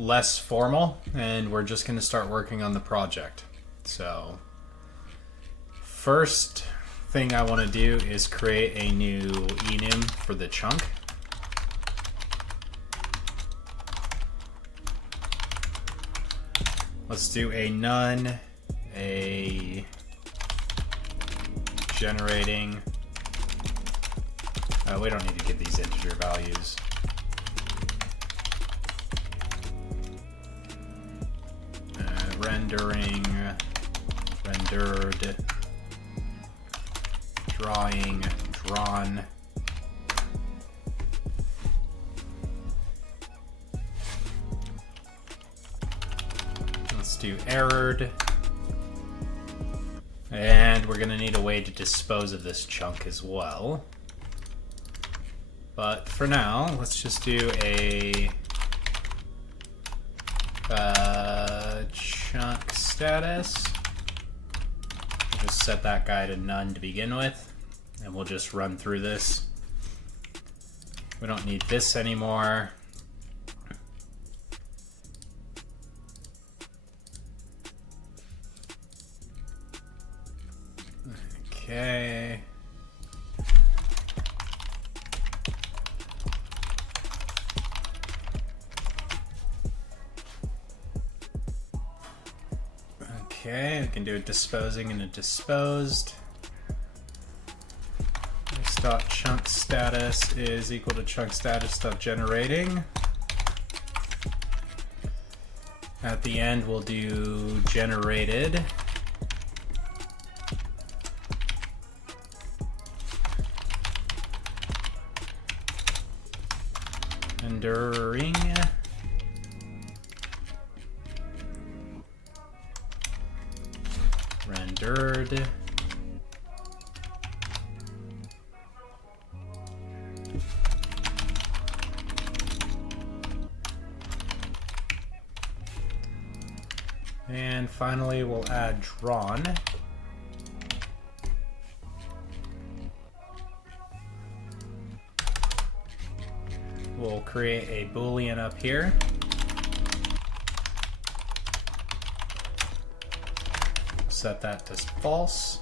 less formal, and we're just going to start working on the project. So first thing I want to do is create a new enum for the chunk. Let's do a none, a generating. We don't need to give these integer values. Rendering, rendered, drawing, drawn. Let's do errored. And we're going to need a way to dispose of this chunk as well. But for now, let's just do a chunk status. Just set that guy to none to begin with, and we'll just run through this. We don't need this anymore. Okay. Okay, we can do a disposing and a disposed. This dot chunk status is equal to chunk status dot generating. At the end, we'll do generated. Rendering. Rendered. And finally, we'll add drawn. We'll create a Boolean up here. Set that to false.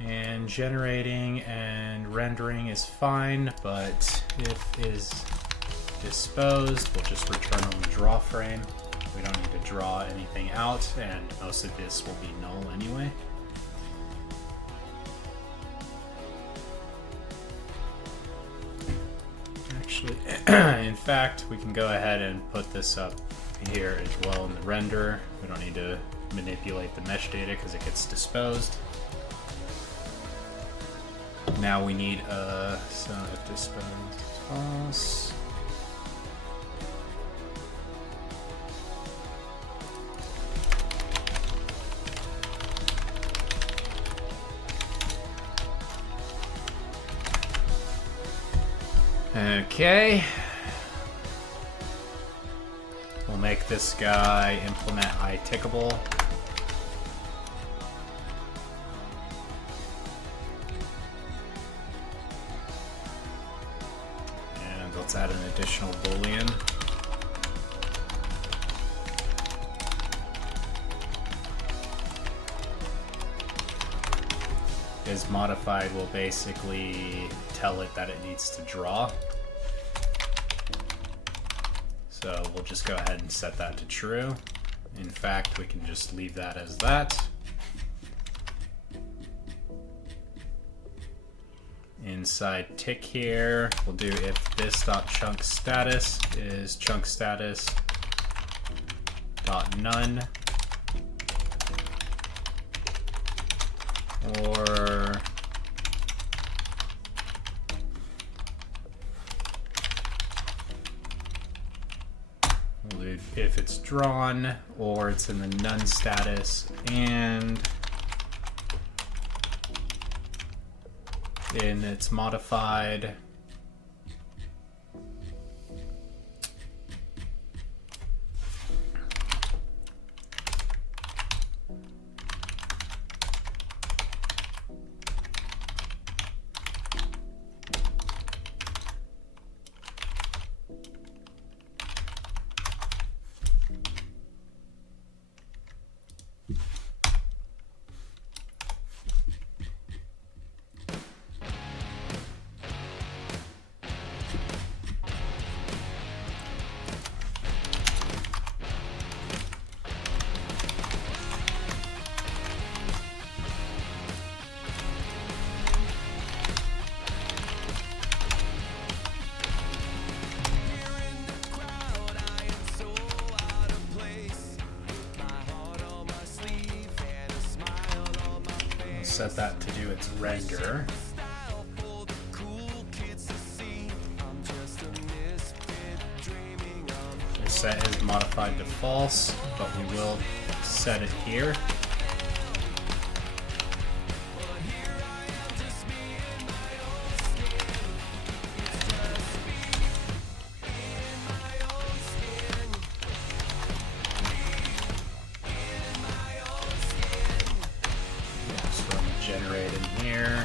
And generating and rendering is fine, but if is disposed, we'll just return on the draw frame. We don't need to draw anything out, and most of this will be null anyway. Actually, in fact, we can go ahead and put this up here as well in the render. We don't need to manipulate the mesh data because it gets disposed. Now we need so if disposed is false. Okay. We'll make this guy implement iTickable. And let's add an additional Boolean. Is modified will basically tell it that it needs to draw. So we'll just go ahead and set that to true. In fact, we can just leave that as that. Inside tick here, we'll do if this dot chunk status is chunk status dot none, or we'll do if it's drawn or it's in the none status and in its modified set that to do its render. We'll set his modified to false, but we will set it here. Generate in here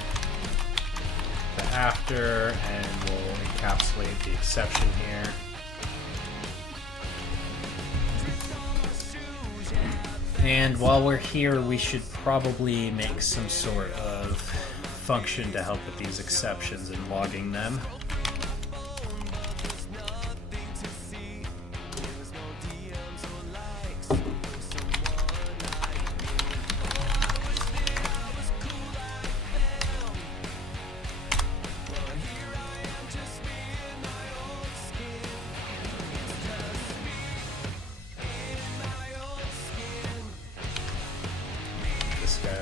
the after, and we'll encapsulate the exception here. And while we're here, we should probably make some sort of function to help with these exceptions and logging them.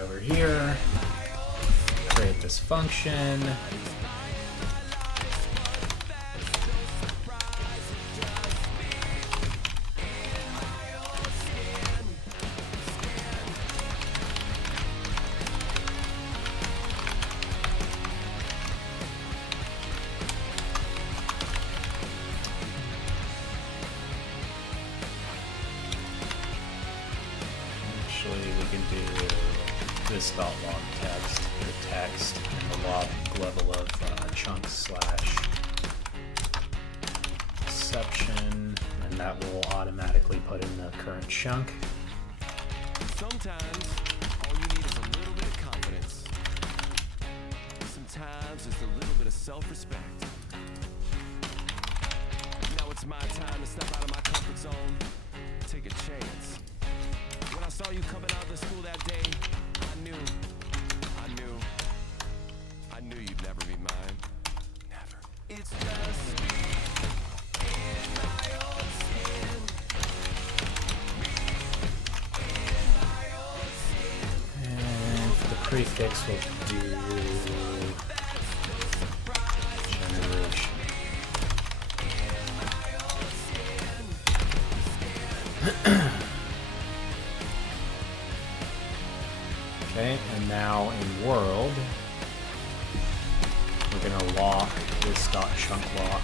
Over here, create this function. Actually, we can do this dot log text, the text, and the log level of chunk slash exception, and that will automatically put in the current chunk. Sometimes all you need is a little bit of confidence. Sometimes just a little bit of self-respect. Now it's my time to step out of my comfort zone, take a chance. When I saw you coming out of the school that day, I knew you'd never be mine. Never. It's just me in my own skin. Me in my own skin. And for the prefix, we'll do generation. Okay, and now in world, we're going to lock this dot chunk lock.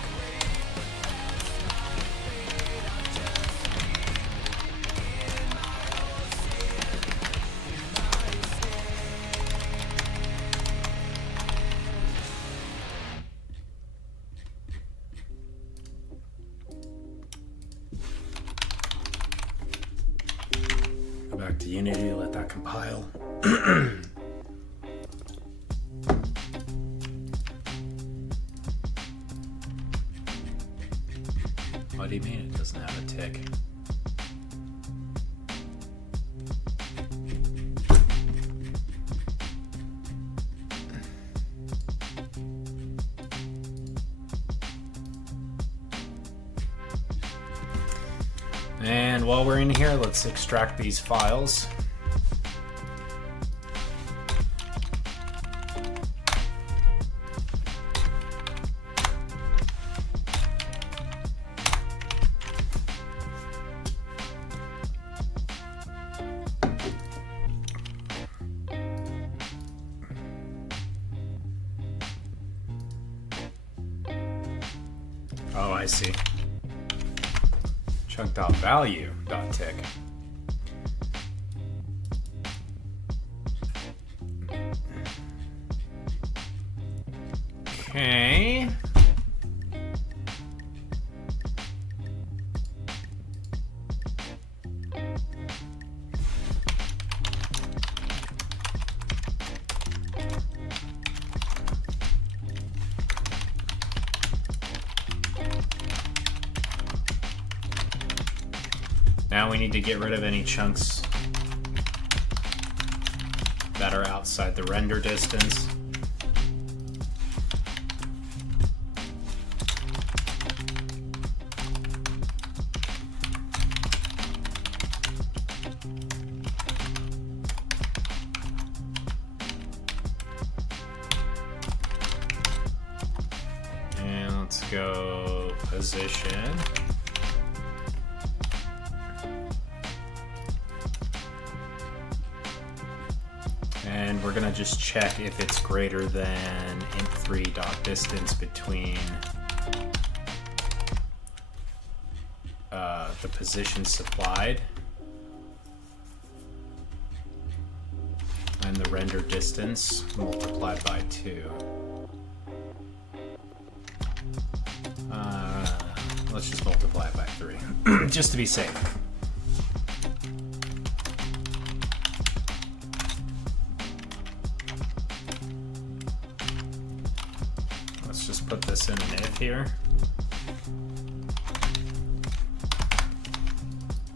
Go back to Unity, let that compile. What do you mean it doesn't have a tick? And while we're in here, let's extract these files. Oh, I see. Chunk.value.tick. Okay. Now we need to get rid of any chunks that are outside the render distance. go position. And we're gonna just check if it's greater than int3 dot distance between the position supplied and the render distance multiplied by 2. Let's just multiply it by 3, just to be safe. Let's just put this in an if here.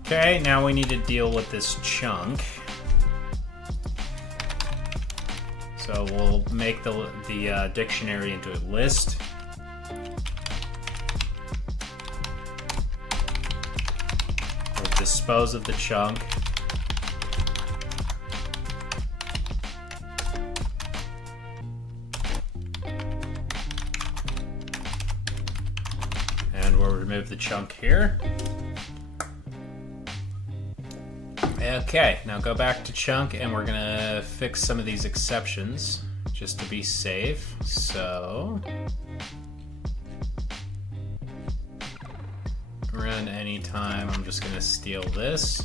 Okay, now we need to deal with this chunk. So we'll make the dictionary into a list. We'll dispose of the chunk. And we'll remove the chunk here. Okay, now go back to chunk and we're gonna fix some of these exceptions just to be safe. So run anytime, I'm just gonna steal this.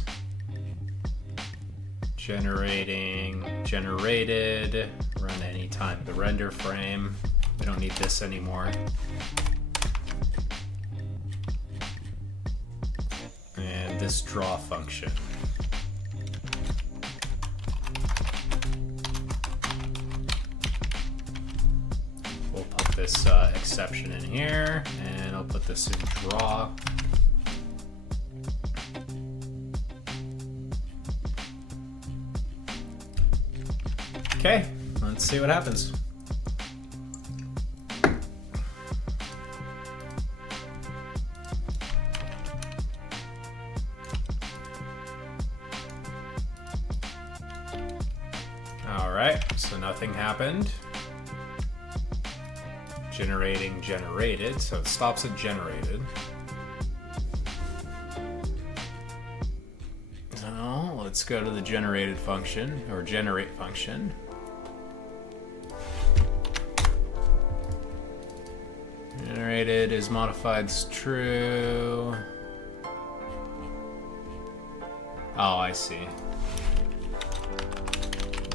Generating, generated, run anytime the render frame. We don't need this anymore. And this draw function. This exception in here, and I'll put this in draw. Okay, let's see what happens. All right, so nothing happened. Generating, generated, so it stops at generated. So let's go to the generated function, or generate function. Generated is modified as true. Oh, I see.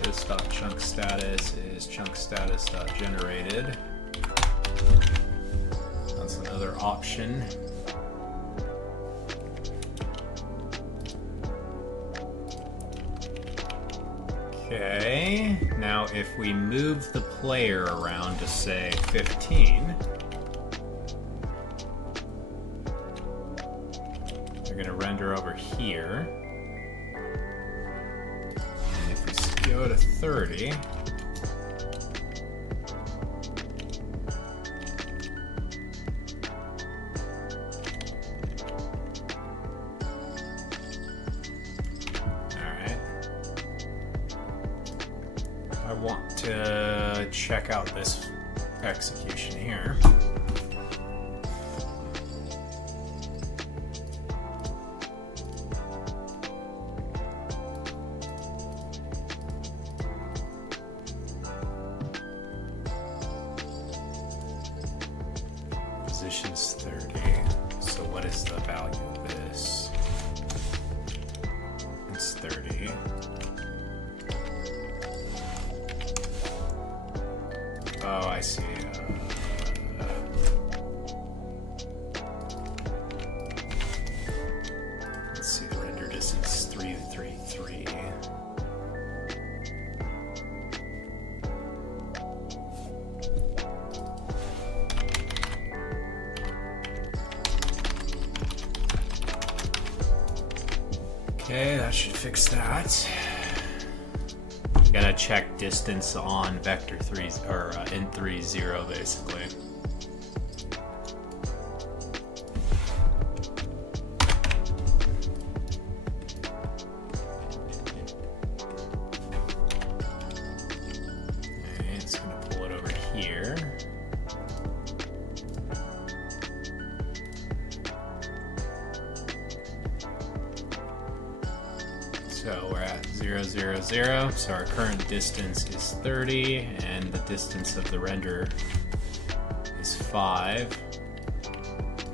This dot chunk status is chunk status dot generated. That's another option. Okay, now if we move the player around to say 15, they're going to render over here. And if we go to 30, I want to check out this execution here. Position's 30. So what is the value of this? It's 30. Oh, I see. Let's see, the render distance is 333. Okay, that should fix that. I'm gonna check distance on vector 3 or int3 0 basically. Okay, it's gonna pull it over here. So we're at 0, 0, 0. So our current distance is 30, and the distance of the render is 5.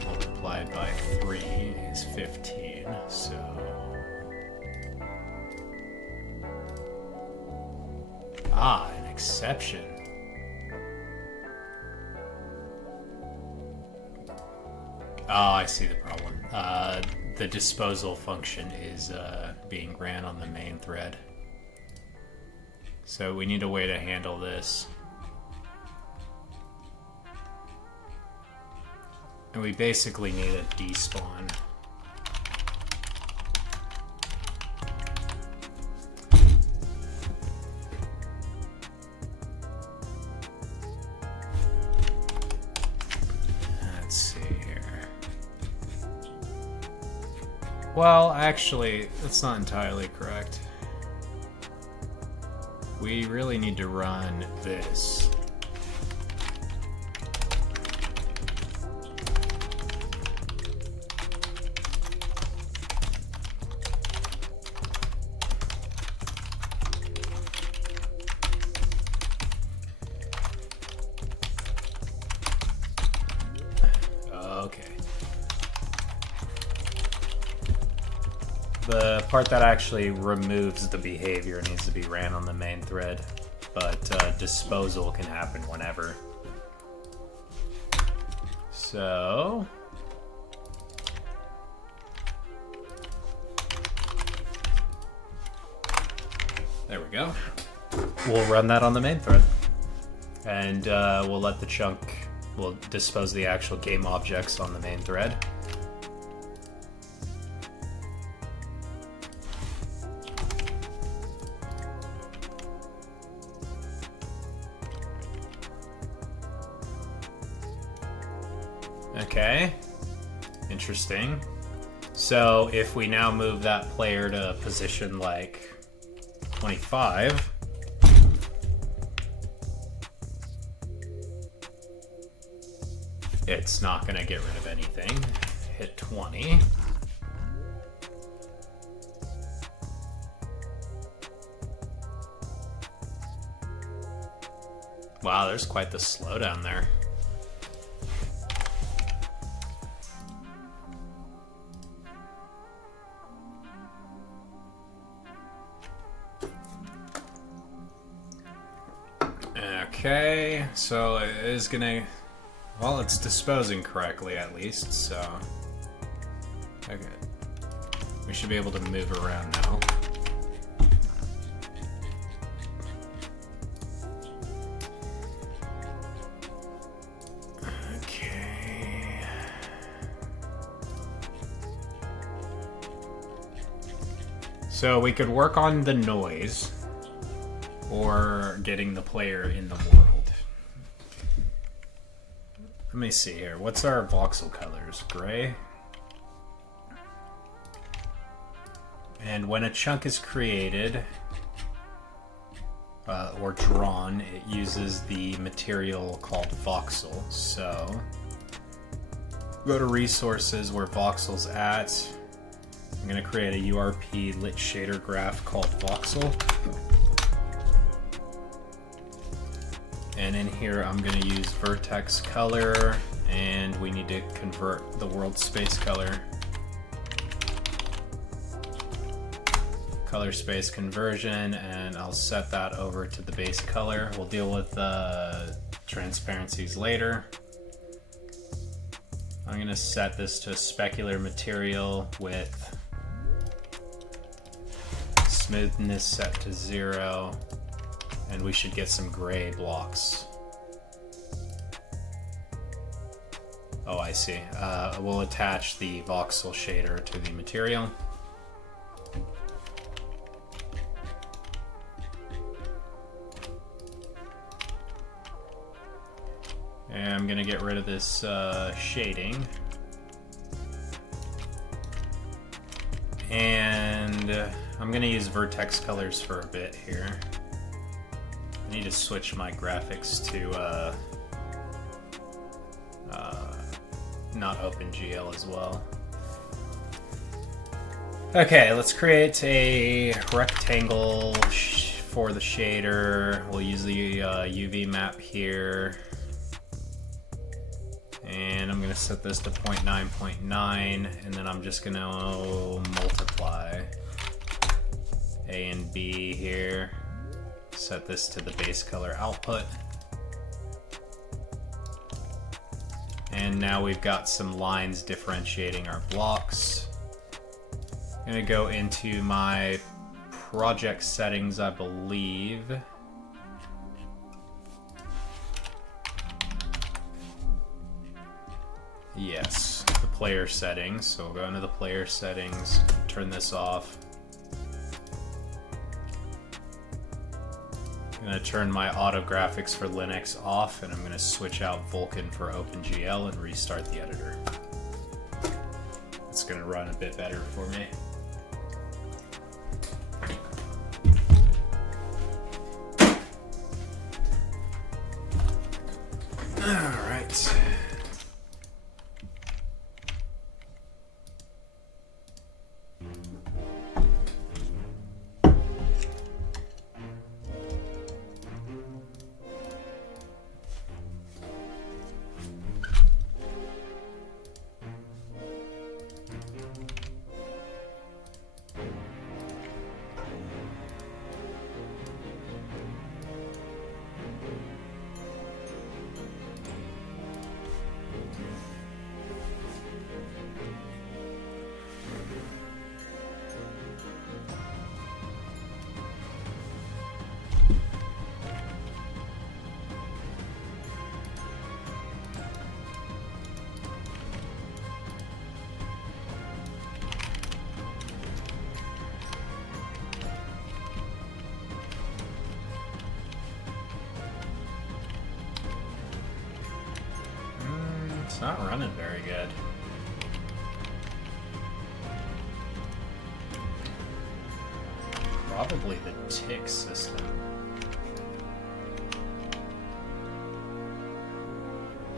Multiplied by 3 is 15. So an exception. Oh, I see the problem. The disposal function is being ran on the main thread. So we need a way to handle this. And we basically need a despawn. Let's see here. Well, actually, that's not entirely correct. We really need to run this. The part that actually removes the behavior needs to be ran on the main thread, but disposal can happen whenever. So there we go. We'll run that on the main thread, and we'll let the chunk, we'll dispose the actual game objects on the main thread. Okay, interesting. So if we now move that player to position like 25, it's not going to get rid of anything. Hit 20. Wow, there's quite the slowdown there. Okay, so it is gonna, well, it's disposing correctly at least, so okay, we should be able to move around now. Okay, so we could work on the noise or getting the player in the world. Let me see here. What's our voxel colors? Gray. And when a chunk is created or drawn, it uses the material called voxel. So go to resources where voxel's at. I'm going to create a URP lit shader graph called voxel. And in here, I'm going to use vertex color, and we need to convert the world space color. Color space conversion, and I'll set that over to the base color. We'll deal with transparencies later. I'm going to set this to specular material with smoothness set to 0. And we should get some gray blocks. Oh, I see. We'll attach the voxel shader to the material. And I'm gonna get rid of this shading. And I'm gonna use vertex colors for a bit here. I need to switch my graphics to not OpenGL as well. Okay, let's create a rectangle for the shader. We'll use the UV map here. And I'm going to set this to 0.9.9, and then I'm just going to multiply A and B here. Set this to the base color output. And now we've got some lines differentiating our blocks. I'm going to go into my project settings, I believe. Yes, the player settings. So we'll go into the player settings, turn this off. I'm going to turn my auto graphics for Linux off, and I'm going to switch out Vulkan for OpenGL and restart the editor. It's going to run a bit better for me. All right. It's not running very good. Probably the tick system.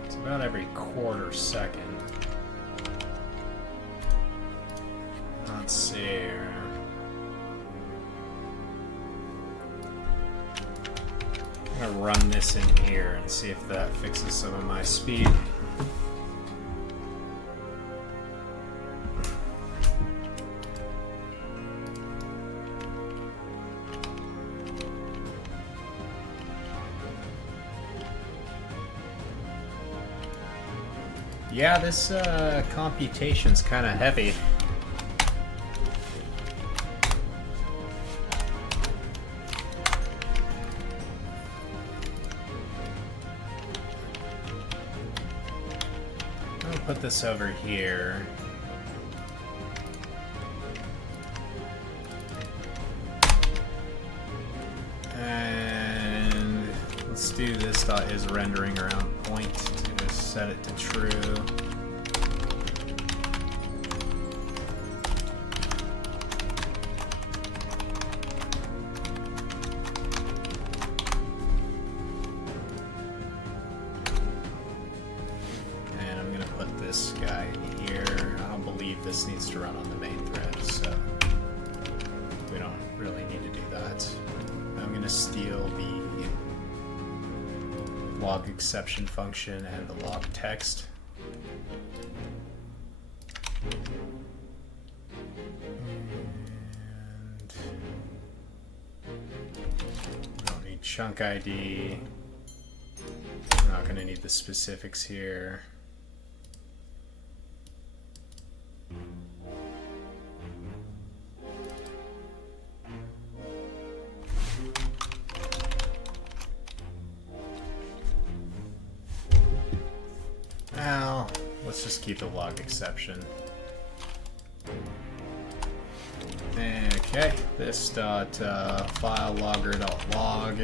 It's about every quarter second. Let's see here. I'm gonna run this in here and see if that fixes some of my speed. Yeah, this computation's kind of heavy. I'll put this over here. And let's do this dot is rendering around point to set it to true. And I'm gonna put this guy in here. I don't believe this needs to run on the main thread, so we don't really need to do that. I'm gonna steal the log exception function and the log text. And we don't need chunk ID. We're not going to need the specifics here. Now, let's just keep the log exception. Okay, this dot file logger dot log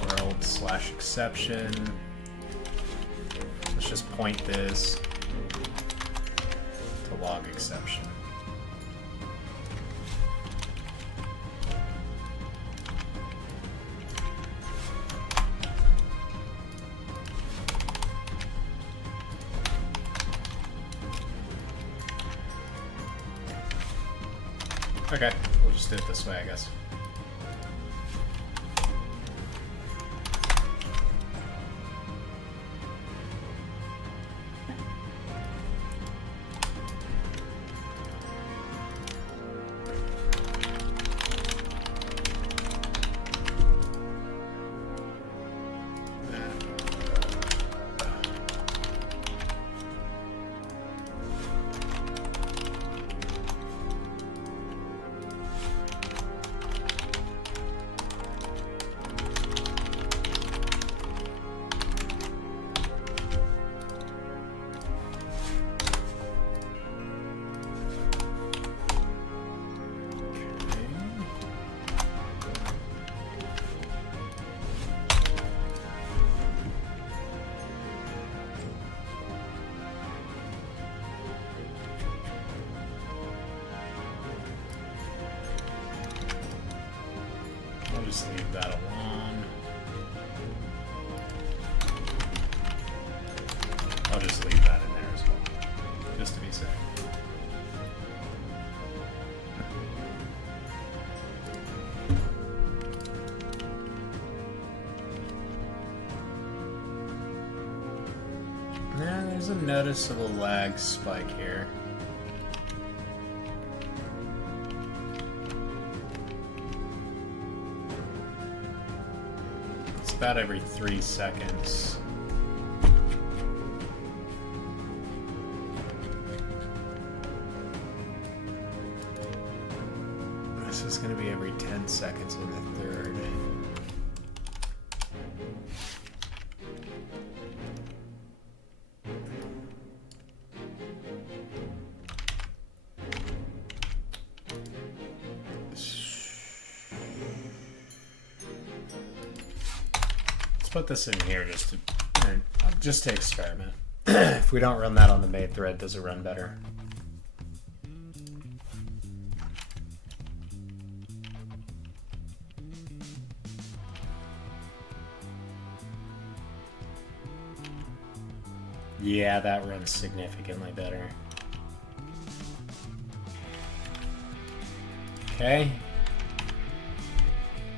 world slash exception. Let's just point this to log exception. Okay, we'll just do it this way, I guess. I'll just leave that alone. I'll just leave that in there as well, just to be safe. Nah, there's a noticeable lag spike here. About every 3 seconds. This is going to be every 10 seconds in the third. Put this in here just to experiment. If we don't run that on the main thread, does it run better? Yeah, that runs significantly better. Okay.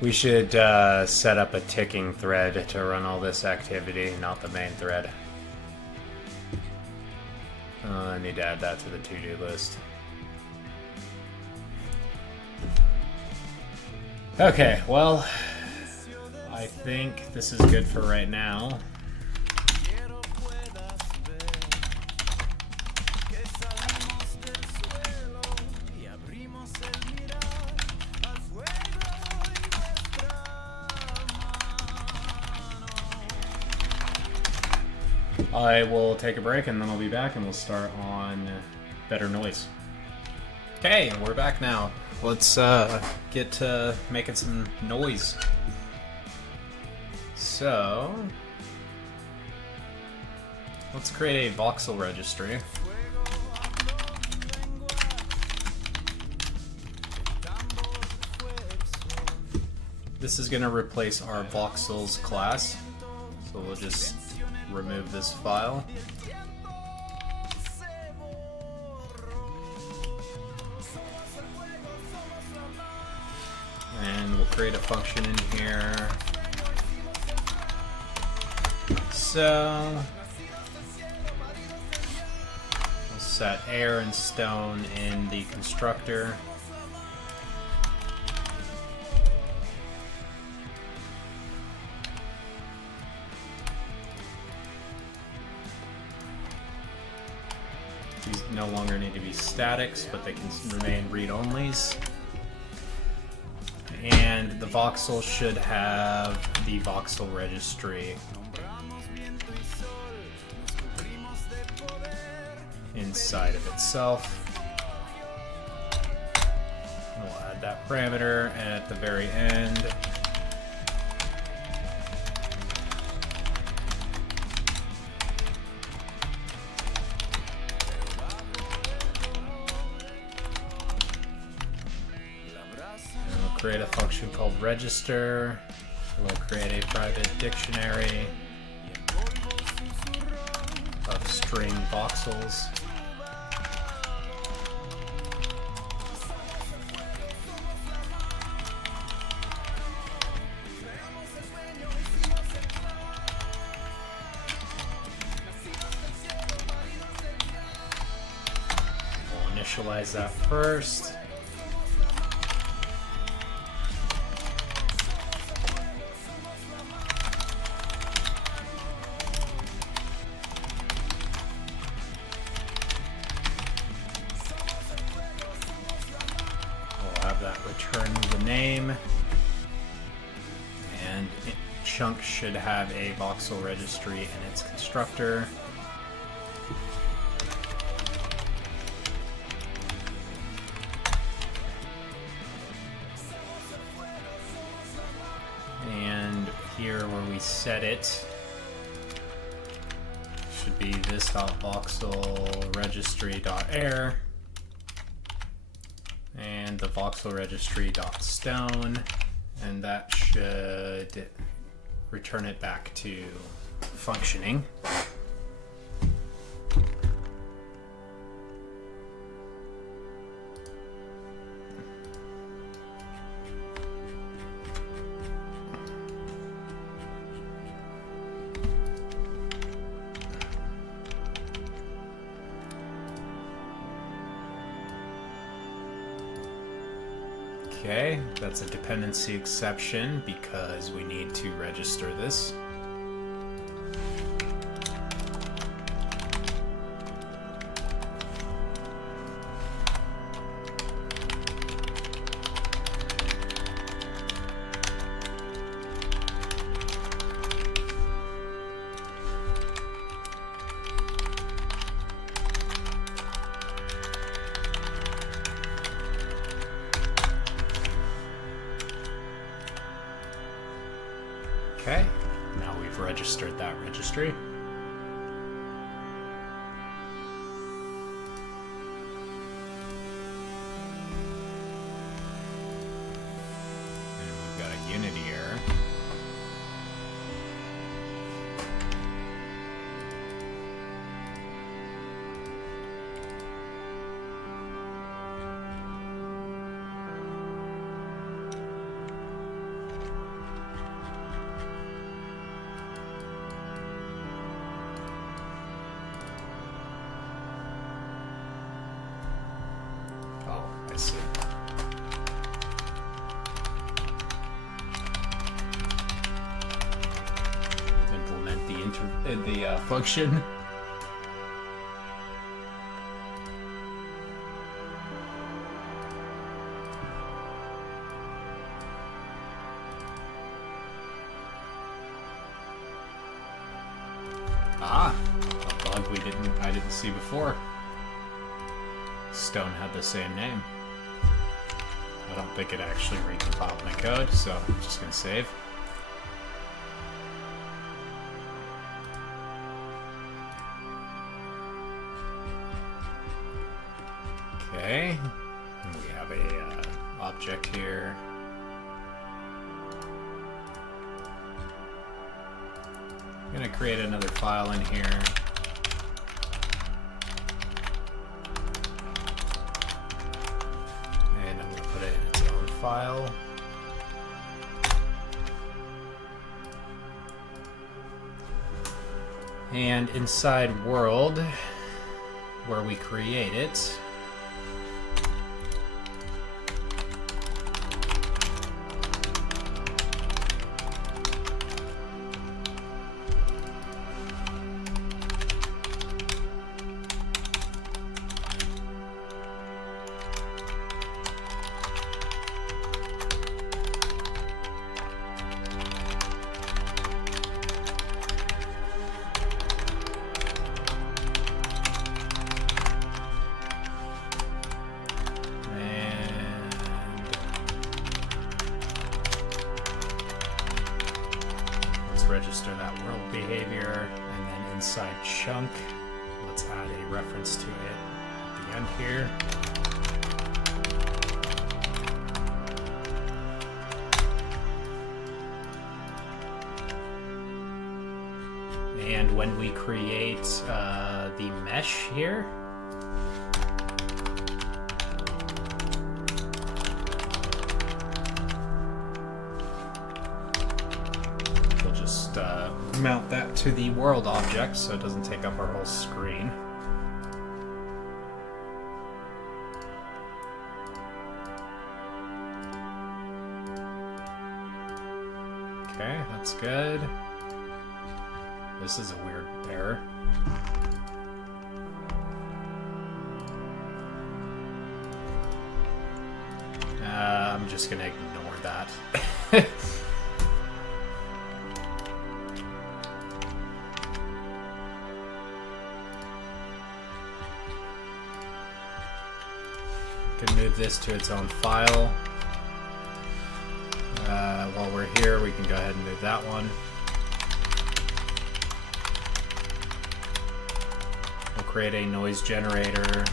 We should set up a ticking thread to run all this activity, not the main thread. I need to add that to the to-do list. Okay, well, I think this is good for right now. I will take a break and then I'll be back and we'll start on better noise. Okay, we're back now. Let's get to making some noise. So, let's create a voxel registry. This is going to replace our voxels class. So we'll just remove this file. And we'll create a function in here. So we'll set air and stone in the constructor. These no longer need to be statics, but they can remain read-onlys. And the voxel should have the voxel registry inside of itself. We'll add that parameter, and at the very end, create a function called register. We'll create a private dictionary of string voxels. initialize that first. We'll have that return the name. And chunk should have a voxel registry in its constructor. And here where we set it should be this.voxel registry.air and the voxel registry.stone, and that should return it back to functioning. Okay, that's a dependency exception because we need to register this. Okay, now we've registered that registry. And we've got a Unity error. I see. Implement the function. Ah, a bug I didn't see before. Stone had the same name. I don't think it actually recompiled my code, so I'm just going to save. Okay, and we have a object here. I'm going to create another file in here. File. And inside world, where we create it, register that world behavior, and then inside chunk, let's add a reference to it at the end here. And when we create the mesh here, mount that to the world object so it doesn't take up our whole screen. Okay, that's good. This is a weird error. I'm just gonna ignore that. Can move this to its own file. While we're here, we can go ahead and move that one. We'll create a noise generator.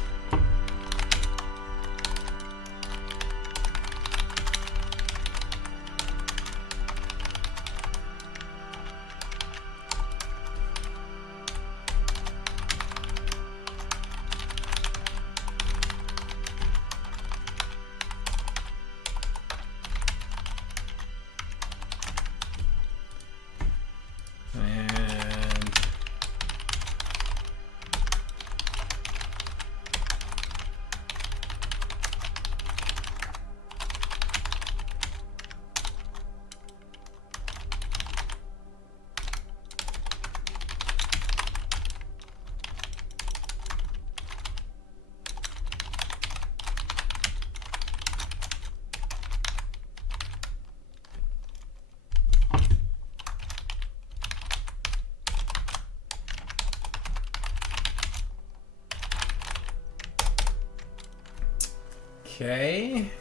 Okay.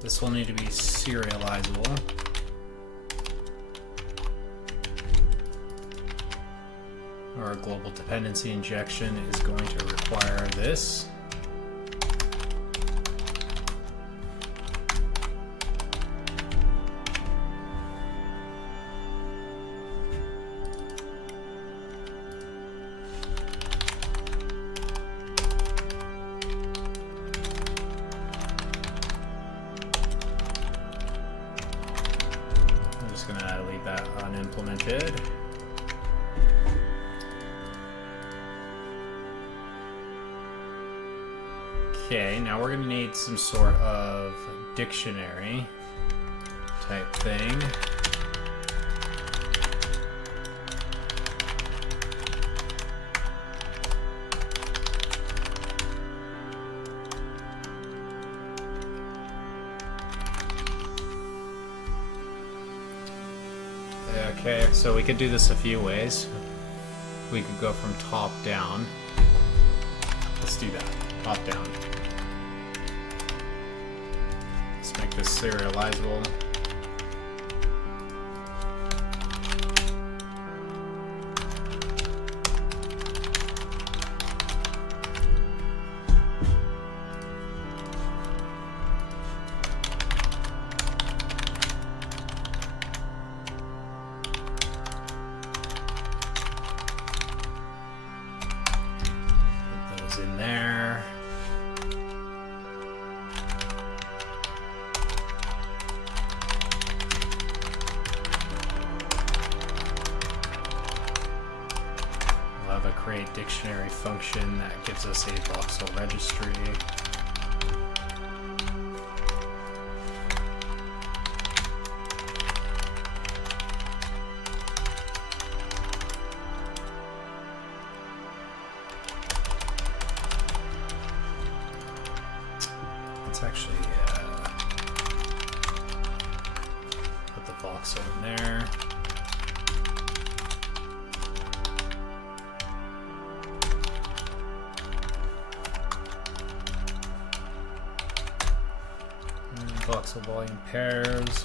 This will need to be serializable. Our global dependency injection is going to require this. Gonna leave that unimplemented. Okay, now we're gonna need some sort of dictionary type thing. Okay, so we could do this a few ways. We could go from top down. Let's do that. Top down. Let's make this serializable. In there. We'll have a create dictionary function that gives us a voxel registry. Let's actually put the voxel in there. And voxel volume pairs.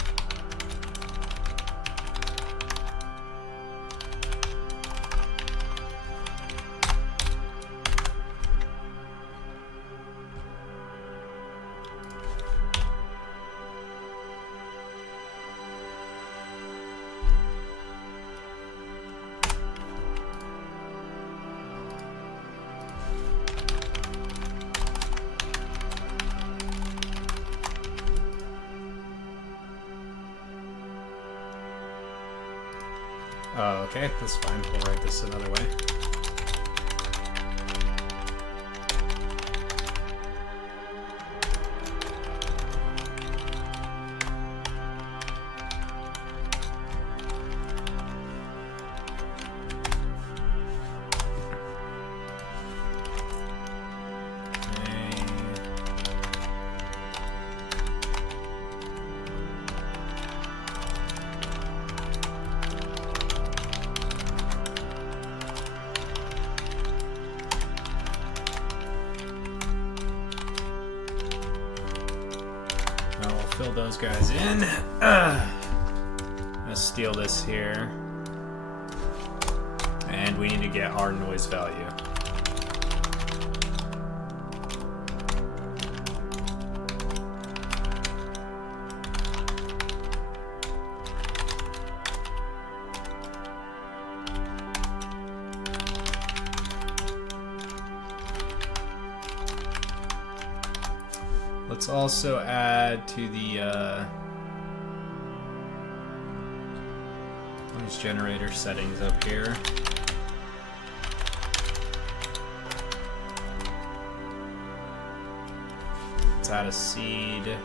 Oh, okay, that's fine. We'll write this another way. Fill those guys in. Let's steal this here. And we need to get our noise value. Let's also add to the noise generator settings up here. Let's add a seed.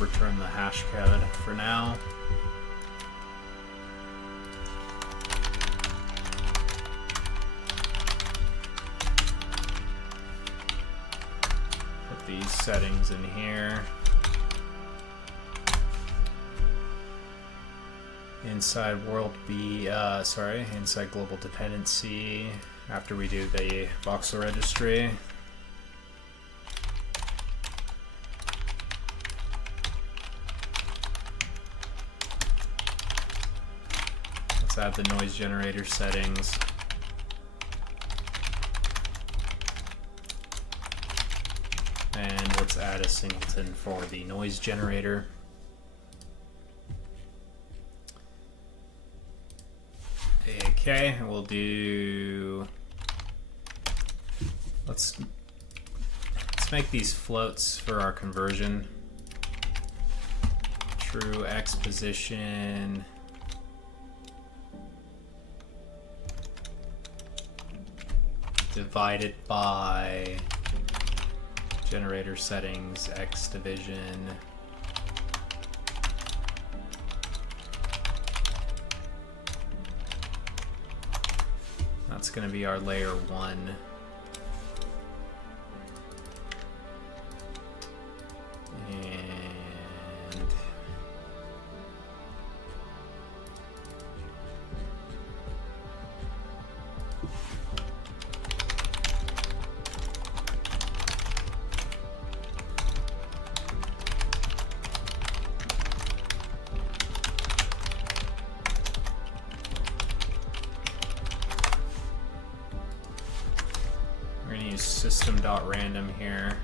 Return the hash code for now. Put these settings in here. Inside inside global dependency, after we do the Voxel registry. Let's add the noise generator settings. And let's add a singleton for the noise generator. Okay, we'll do... Let's make these floats for our conversion. True X position. Divided by generator settings, X division. That's going to be our layer 1. System.random here.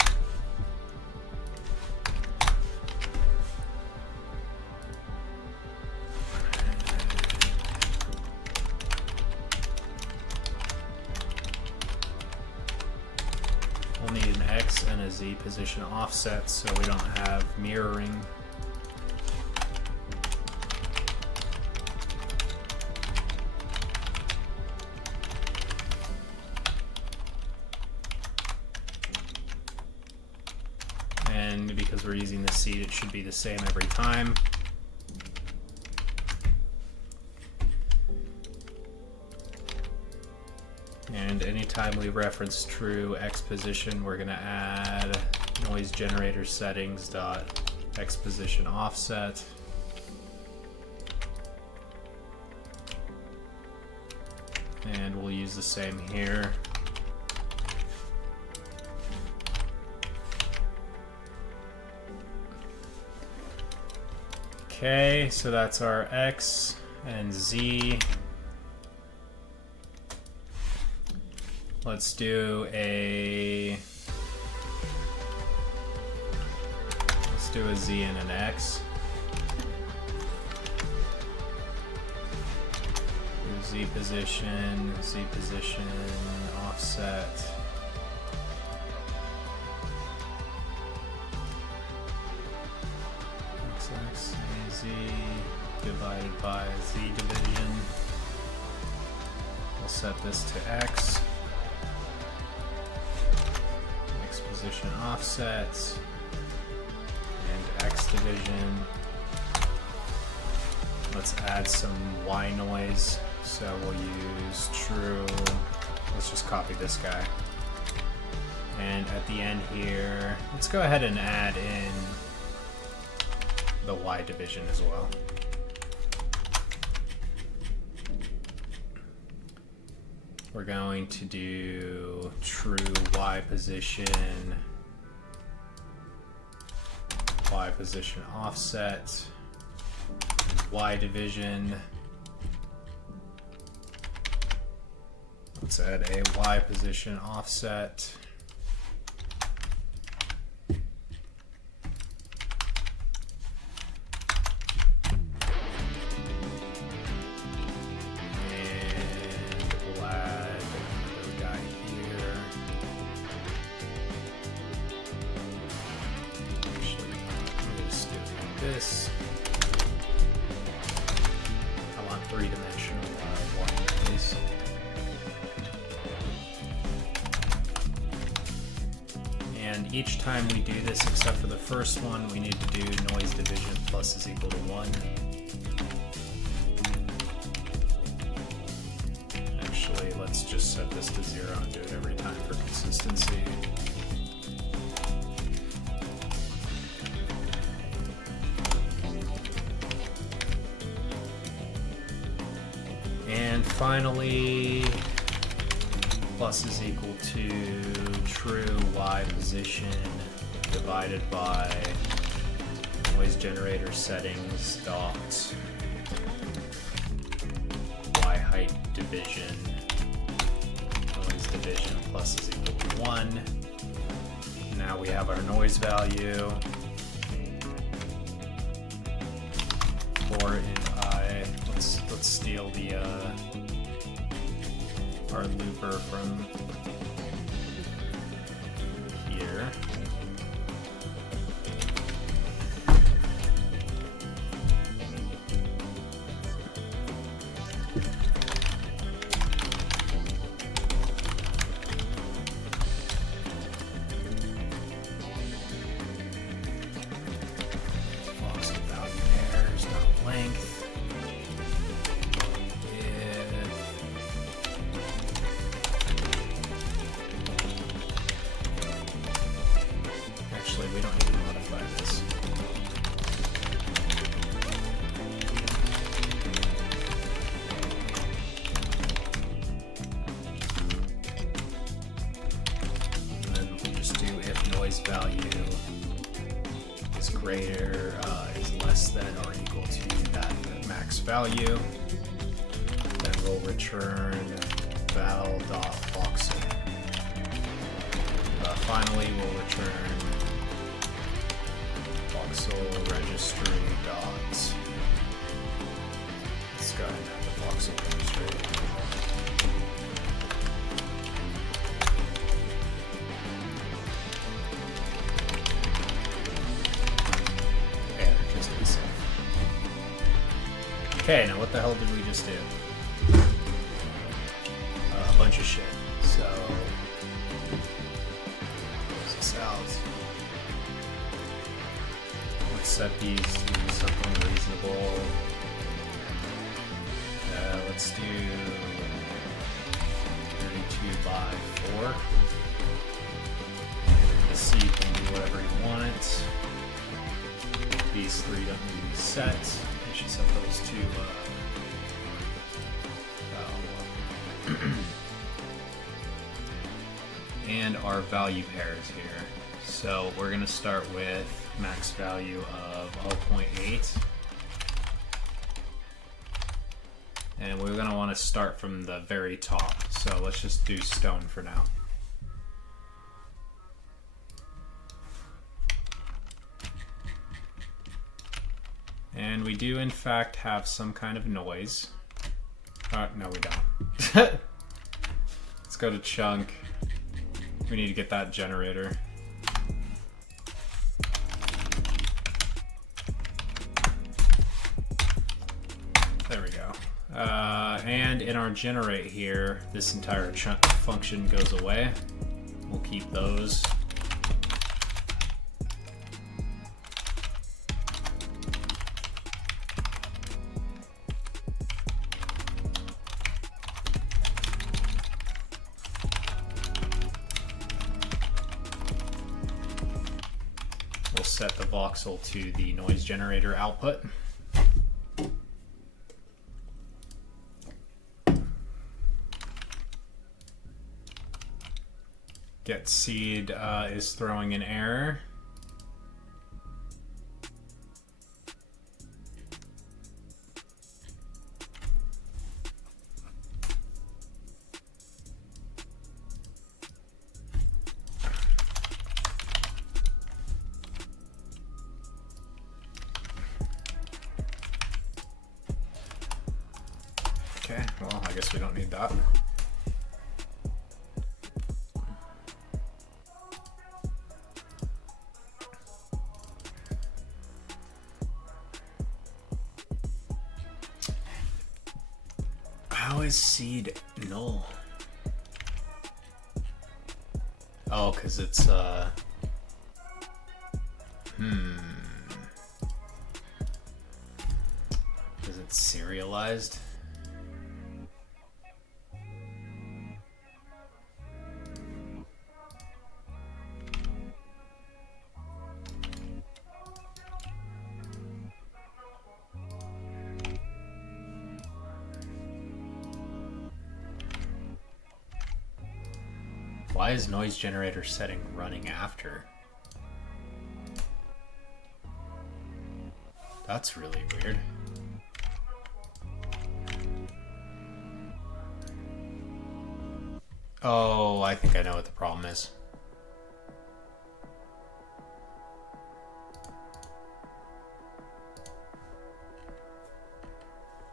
We'll need an X and a Z position offset so we don't have mirroring. And because we're using the seed, it should be the same every time. And anytime we reference true X position, we're going to add noise generator settings dot X position offset. And we'll use the same here. Okay, so that's our X and Z. Let's do a Z and an X. Do Z position, offset. XX, AZ divided by Z division. We'll set this to X. X position offsets. And X division. Let's add some Y noise. So we'll use true. Let's just copy this guy. And at the end here, let's go ahead and add in the Y division as well. We're going to do true Y position offset, and Y division. Let's add a Y position offset. This. I want three-dimensional warnings. And each time we do this, except for the first one, we need to do noise division plus is equal to 1. Actually, let's just set this to 0 and do it every time for consistency. And finally, plus is equal to true Y position divided by noise generator settings dot Y height division, noise division plus is equal to 1. Now we have our noise value for let's steal the our looper from here. Voxel value pairs, not length. We don't need to modify this. And then we'll just do if noise value is is less than or equal to that max value, then we'll return val.voxel. Finally, we'll return Voxel registry dot. Let's go ahead and have the Voxel registry. Yeah, just be safe. Okay, now what the hell did we just do? A bunch of shit. So out. Let's set these to something reasonable. Let's do 32 by 4. The C can do whatever you want. These three don't need to be set. We should set those to and our value pairs here. So we're going to start with max value of 0.8. And we're going to want to start from the very top. So let's just do stone for now. And we do in fact have some kind of noise. No, we don't. Let's go to chunk. We need to get that generator. There we go. And in our generate here, this entire chunk function goes away. We'll keep those. set the voxel to the noise generator output. Get seed is throwing an error. Okay, well, I guess we don't need that. How is seed null? Oh, because it's, Is it serialized? Why is noise generator setting running after? That's really weird. Oh, I think I know what the problem is.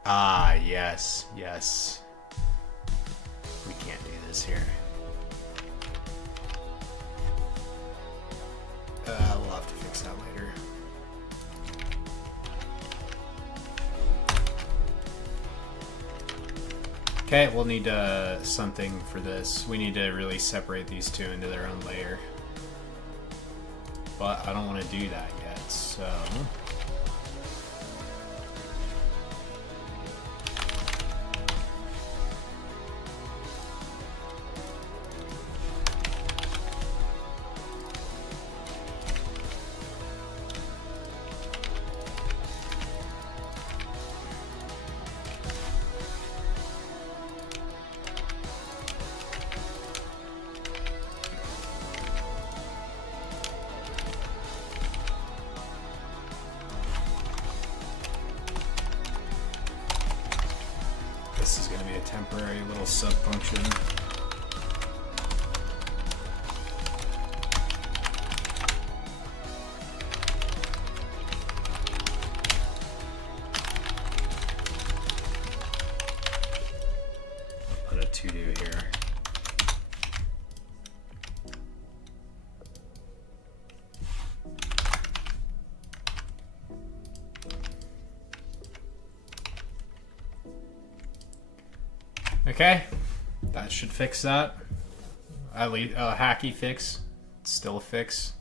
Ah, yes, yes. We can't do this here. We'll have to fix that later. Okay, we'll need something for this. We need to really separate these two into their own layer. But I don't want to do that yet, so... This is going to be a temporary little sub-function. I'll put a to-do here. Okay, that should fix that. At least a hacky fix. It's still a fix.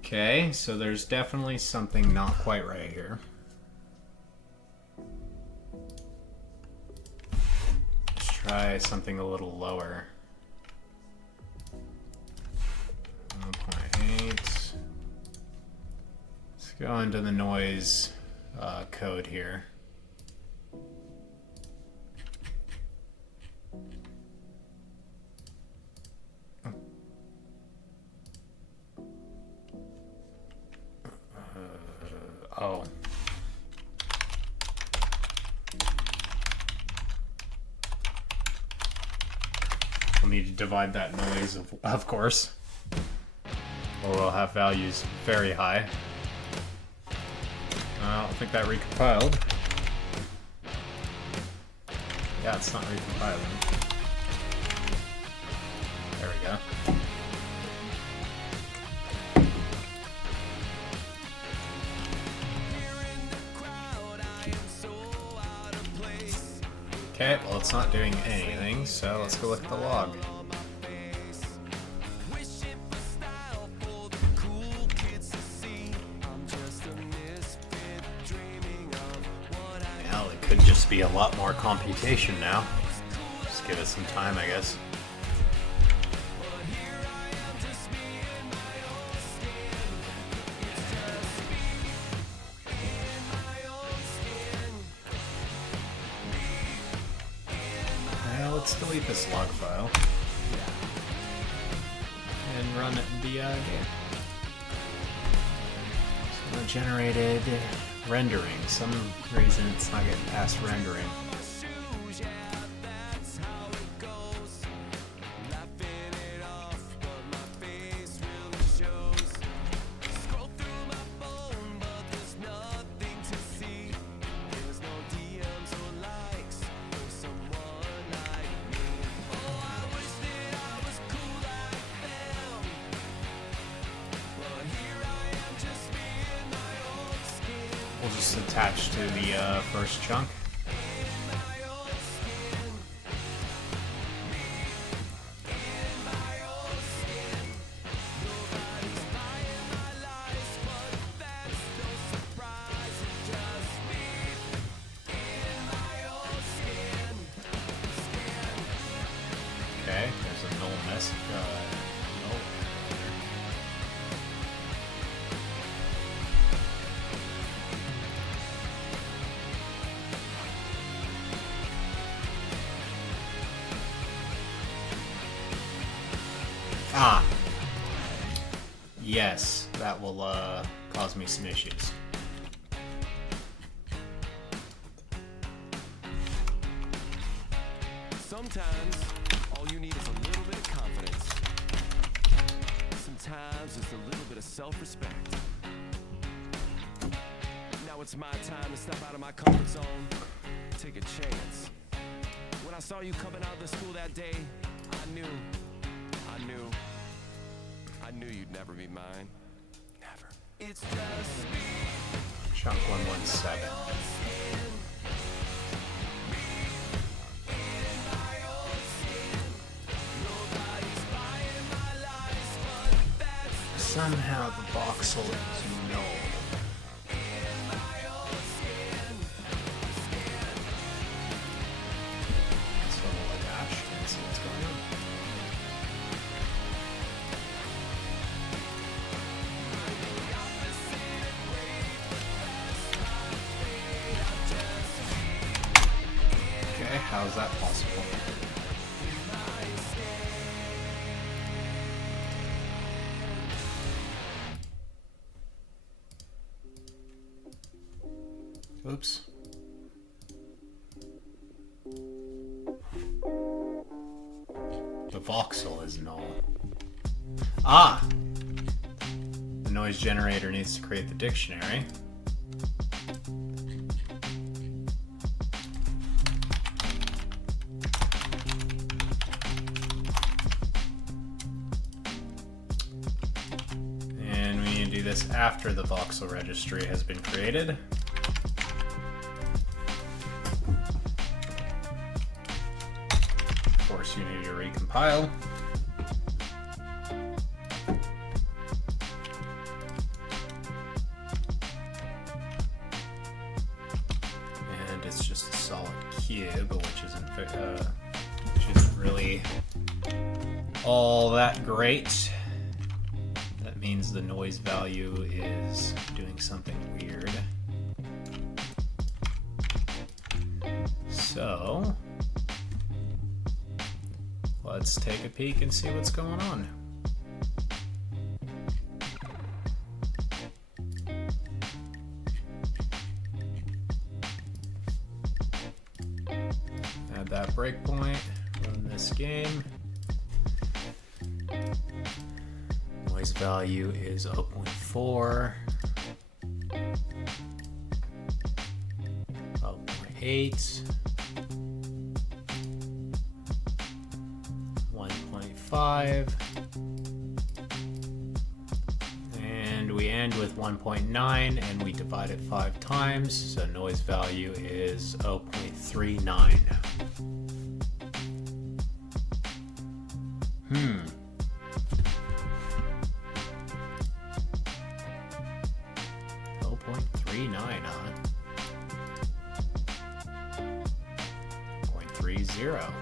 Okay, so there's definitely something not quite right here. Let's try something a little lower. 1.8. Go into the noise code here. Oh. We'll need to divide that noise, of course, or we'll have values very high. I don't think that recompiled. Yeah, it's not recompiling. There we go. Okay, well it's not doing anything, so let's go look at the log. Well, it could just be a lot more computation now. Just Just give it some time, I guess. Let's delete this log file and run the game. So it generated rendering. Some reason it's not getting past rendering. We'll just attach to the first chunk. Okay, there's a null message. Null. Ah, yes, that will cause me some issues. Sometimes all you need is a little bit of confidence. Sometimes it's a little bit of self-respect. Now it's my time to step out of my comfort zone, take a chance. When I saw you coming out of the school that day, I knew you'd never be mine. Never. It's just me. Chunk 117. Somehow the voxel is null. So we'll attach and see what's going on. Okay, how is that possible? Oops. The voxel is null. Ah! The noise generator needs to create the dictionary. And we need to do this after the voxel registry has been created. Of course, you need to recompile. And it's just a solid cube, which isn't really all that great. That means the noise value is doing something weird. So let's take a peek and see what's going on. Add that breakpoint, run this game. Noise value is 0.4, 0.8, 1.5, and we end with 1.9, and we divide it 5 times, so noise value is 0.39. 0.39, huh? 0.30.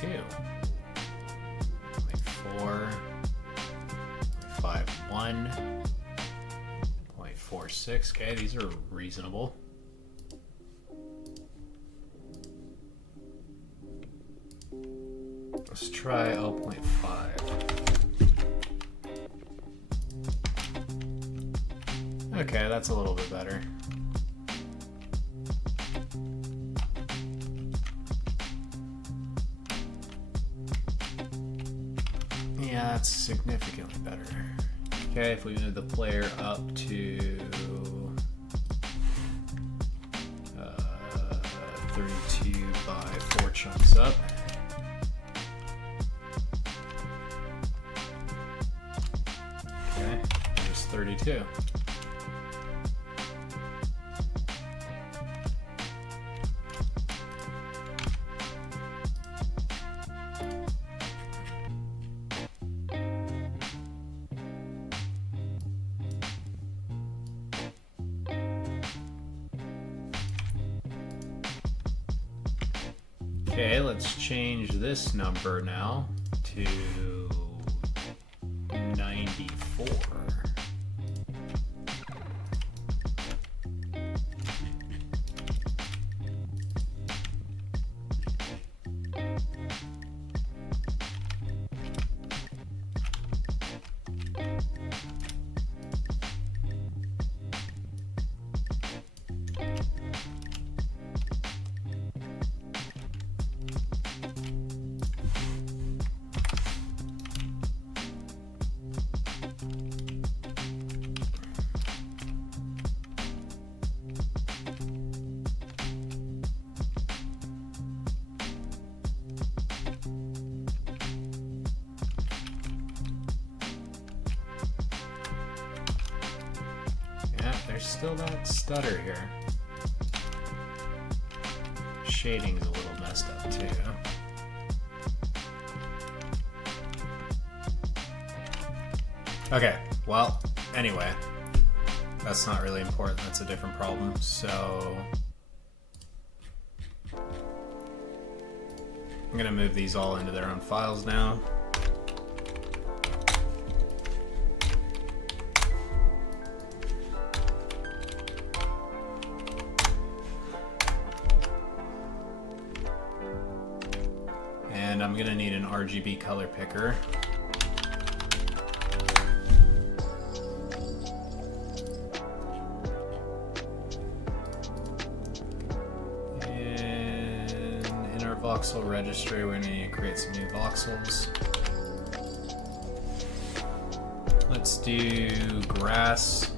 0.4, 0.51, 0.46. Okay, these are reasonable. Let's try 0.5. Okay, that's a little bit better. Yeah, that's significantly better. Okay, if we move the player up to 32 by 4 chunks up. Okay, there's 32. Okay, let's change this number now to 94. There's still that stutter here. Shading's a little messed up too. Okay, well, anyway, that's not really important. That's a different problem. So I'm gonna move these all into their own files now. And I'm gonna need an RGB color picker. And in our voxel registry, we're gonna need to create some new voxels. Let's do grass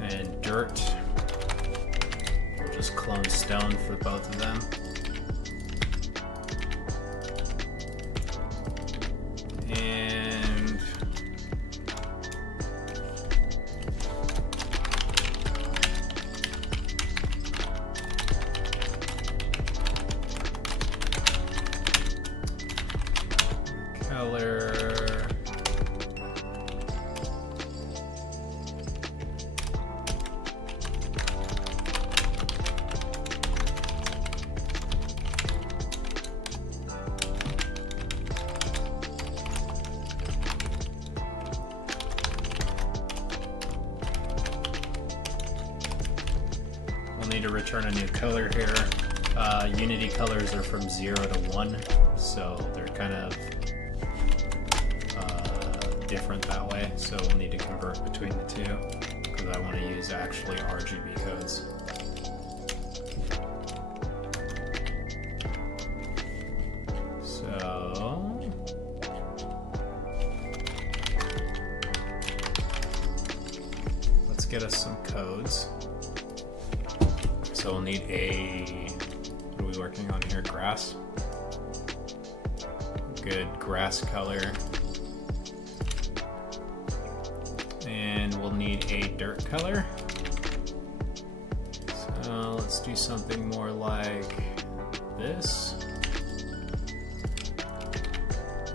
and dirt. We'll just clone stone for both of them. And color. Need to return a new color here. Unity colors are from 0 to 1, so they're kind of different that way. So we'll need to convert between the two because I want to use actually RGB codes. So let's get us some codes. So we'll need a, what are we working on here? Grass. Good grass color. And we'll need a dirt color. So let's do something more like this.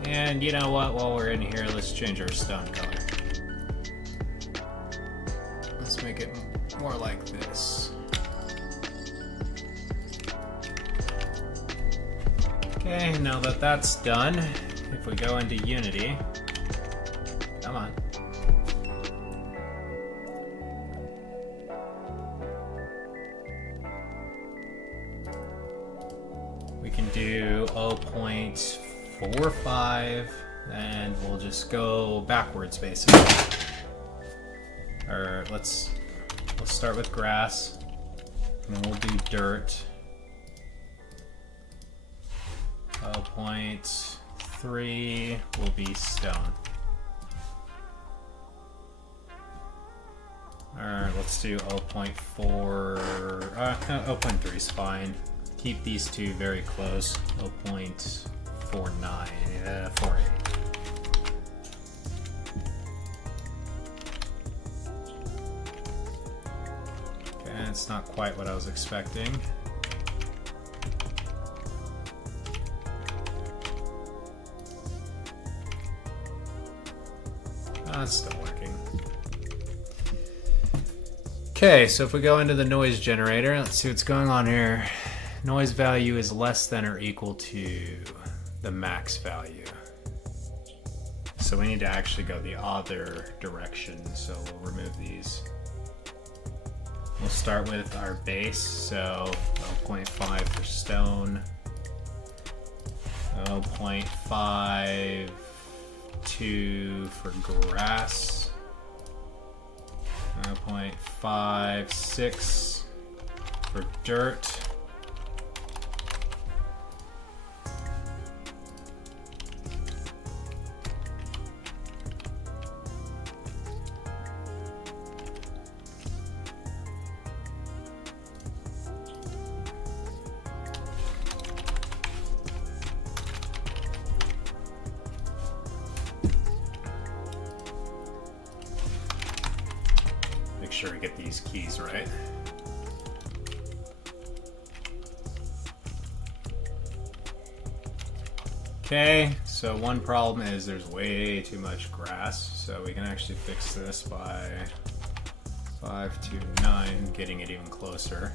And you know what, while we're in here, let's change our stone color. Let's make it more like this. Okay, now that that's done, if we go into Unity, come on. We can do 0.45, and we'll just go backwards basically. Or let's start with grass, and then we'll do dirt. 0.3 will be stone. Or let's do 0.4. 0.3 is fine. Keep these two very close. 0.49, 48. Okay, it's not quite what I was expecting. It's still working. Okay, so if we go into the noise generator, let's see what's going on here. Noise value is less than or equal to the max value. So we need to actually go the other direction, so we'll remove these. We'll start with our base, so 0.5 for stone, 0.52 for grass, 0.56 for dirt, make sure we get these keys right. Okay, so one problem is there's way too much grass, so we can actually fix this by 529, getting it even closer.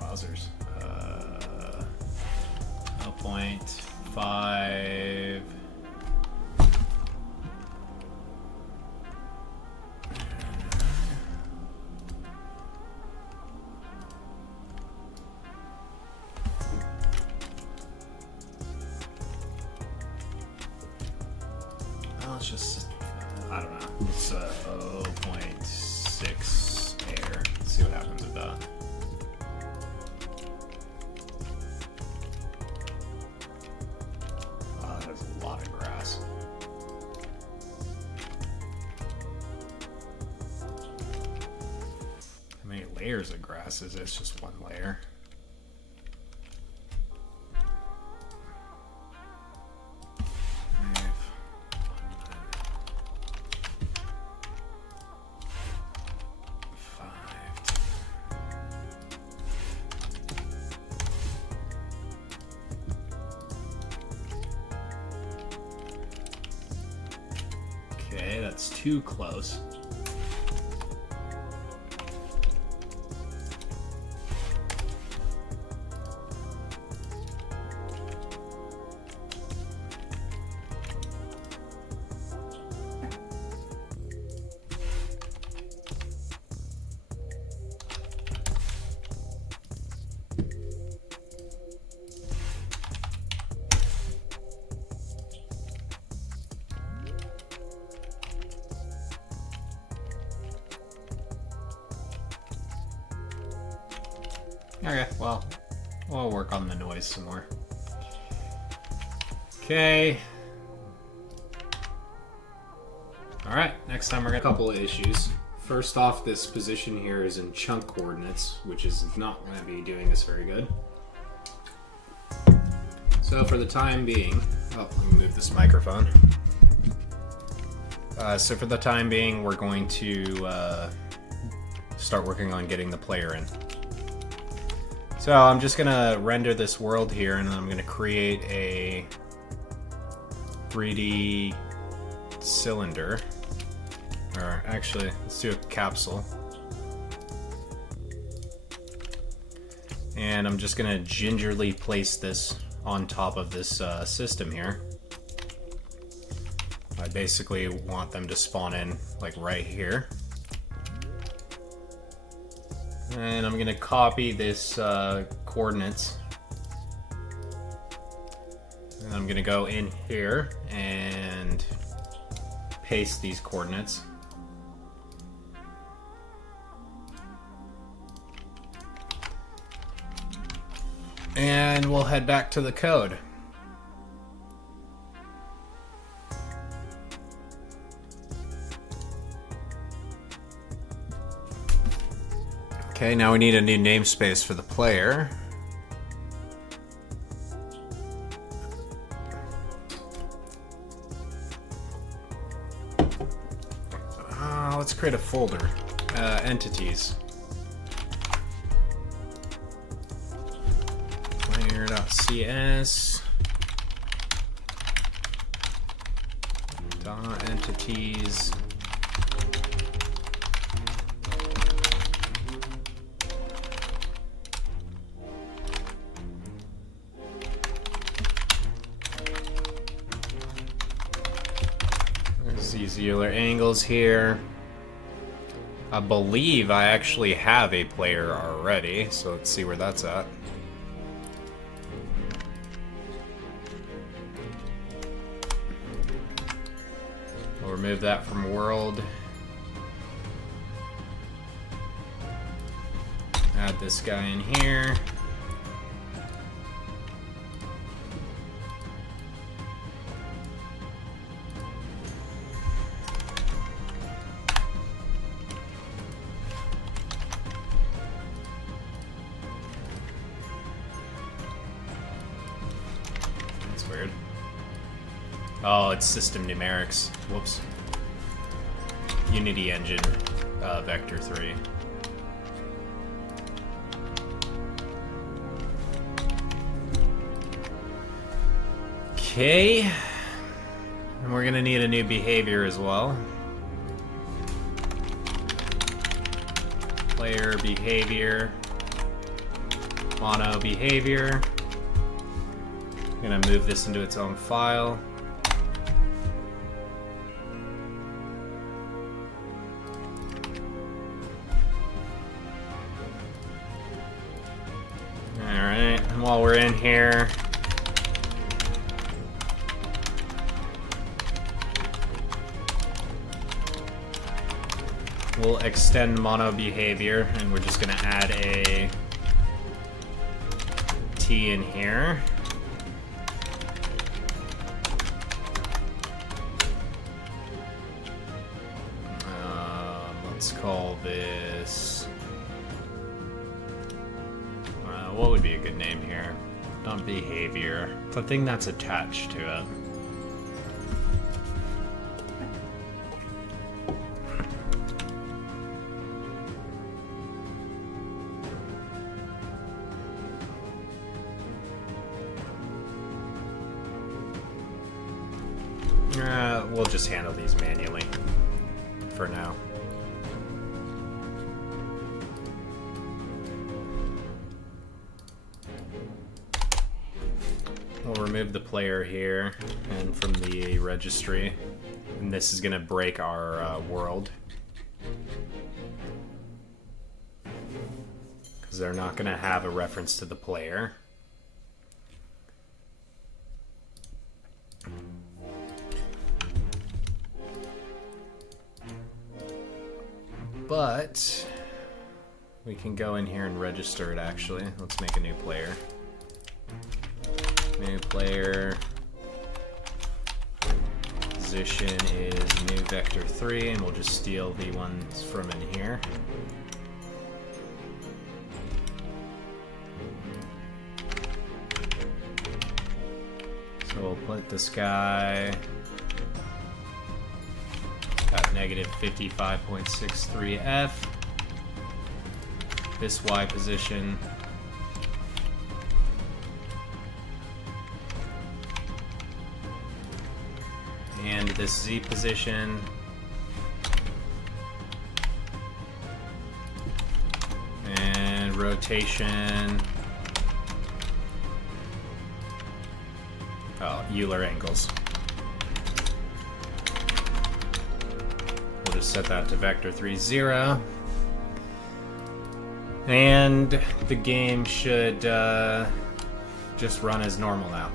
Wowzers. 0.5. Let's just, I don't know, it's 0.6 air. Let's see what happens with that. There's a lot of grass. How many layers of grass is it? It's just one layer. Okay, that's too close. Okay, well, we'll work on the noise some more. Okay. Alright, next time we're gonna have a couple of issues. First off, this position here is in chunk coordinates, which is not going to be doing us very good. So for the time being, let me move this microphone. So for the time being, we're going to start working on getting the player in. So I'm just gonna render this world here, and I'm gonna create a 3D cylinder. Or actually, let's do a capsule. And I'm just gonna gingerly place this on top of this system here. I basically want them to spawn in like right here. And I'm gonna copy this coordinates. And I'm gonna go in here and paste these coordinates. And we'll head back to the code. Okay, now we need a new namespace for the player. Let's create a folder. Entities. Player.cs. .entities. There's these Euler angles here. I believe I actually have a player already, so let's see where that's at. We'll remove that from world. Add this guy in here. Weird. Oh, it's system numerics. Whoops. Unity engine, vector 3. Okay. And we're gonna need a new behavior as well. Player behavior. Mono behavior. I'm gonna move this into its own file. Alright, and while we're in here, we'll extend mono behavior, and we're just gonna add a T in here. Let's call this... what would be a good name here? Not behavior. The thing that's attached to it. We'll just handle these manually for now. We'll remove the player here and from the registry, and this is going to break our world because they're not going to have a reference to the player. But we can go in here and register it actually. Let's make a new player. New player. Position is new vector 3, and we'll just steal the ones from in here. So we'll put this guy at negative 55.63 F. This Y position. And this Z position. And rotation Euler angles. We'll just set that to vector 3, 0. And the game should just run as normal now.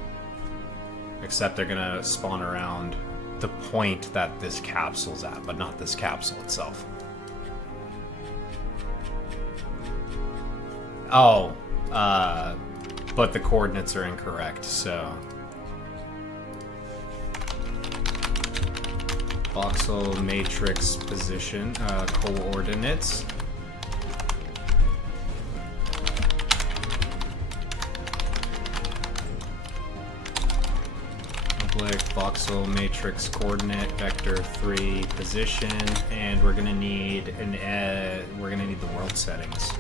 Except they're gonna spawn around the point that this capsule's at, but not this capsule itself. Oh, but the coordinates are incorrect, so... Voxel matrix position, coordinates. Public voxel matrix coordinate vector 3 position, and we're gonna need the world settings.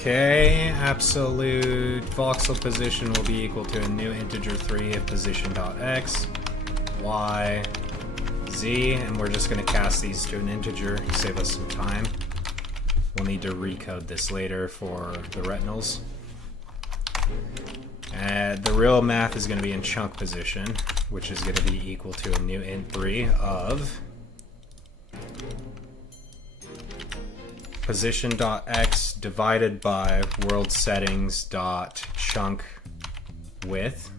Okay, absolute voxel position will be equal to a new integer 3 of position.x, y, z, and we're just going to cast these to an integer to save us some time. We'll need to recode this later for the retinals. And the real math is going to be in chunk position, which is going to be equal to a new int 3 of position.x divided by world settings dot chunk width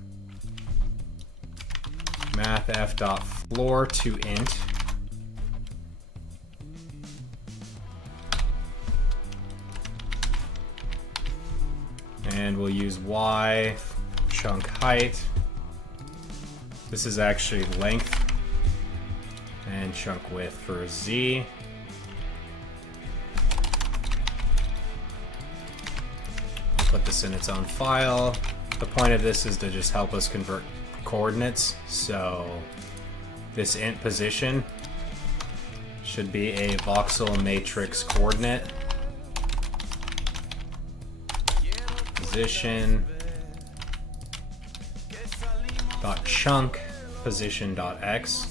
mathf dot floor to int and we'll use y chunk height. This is actually length, and chunk width for z. Put this in its own file. The point of this is to just help us convert coordinates. So this int position should be a voxel matrix coordinate. Position dot chunk position dot x.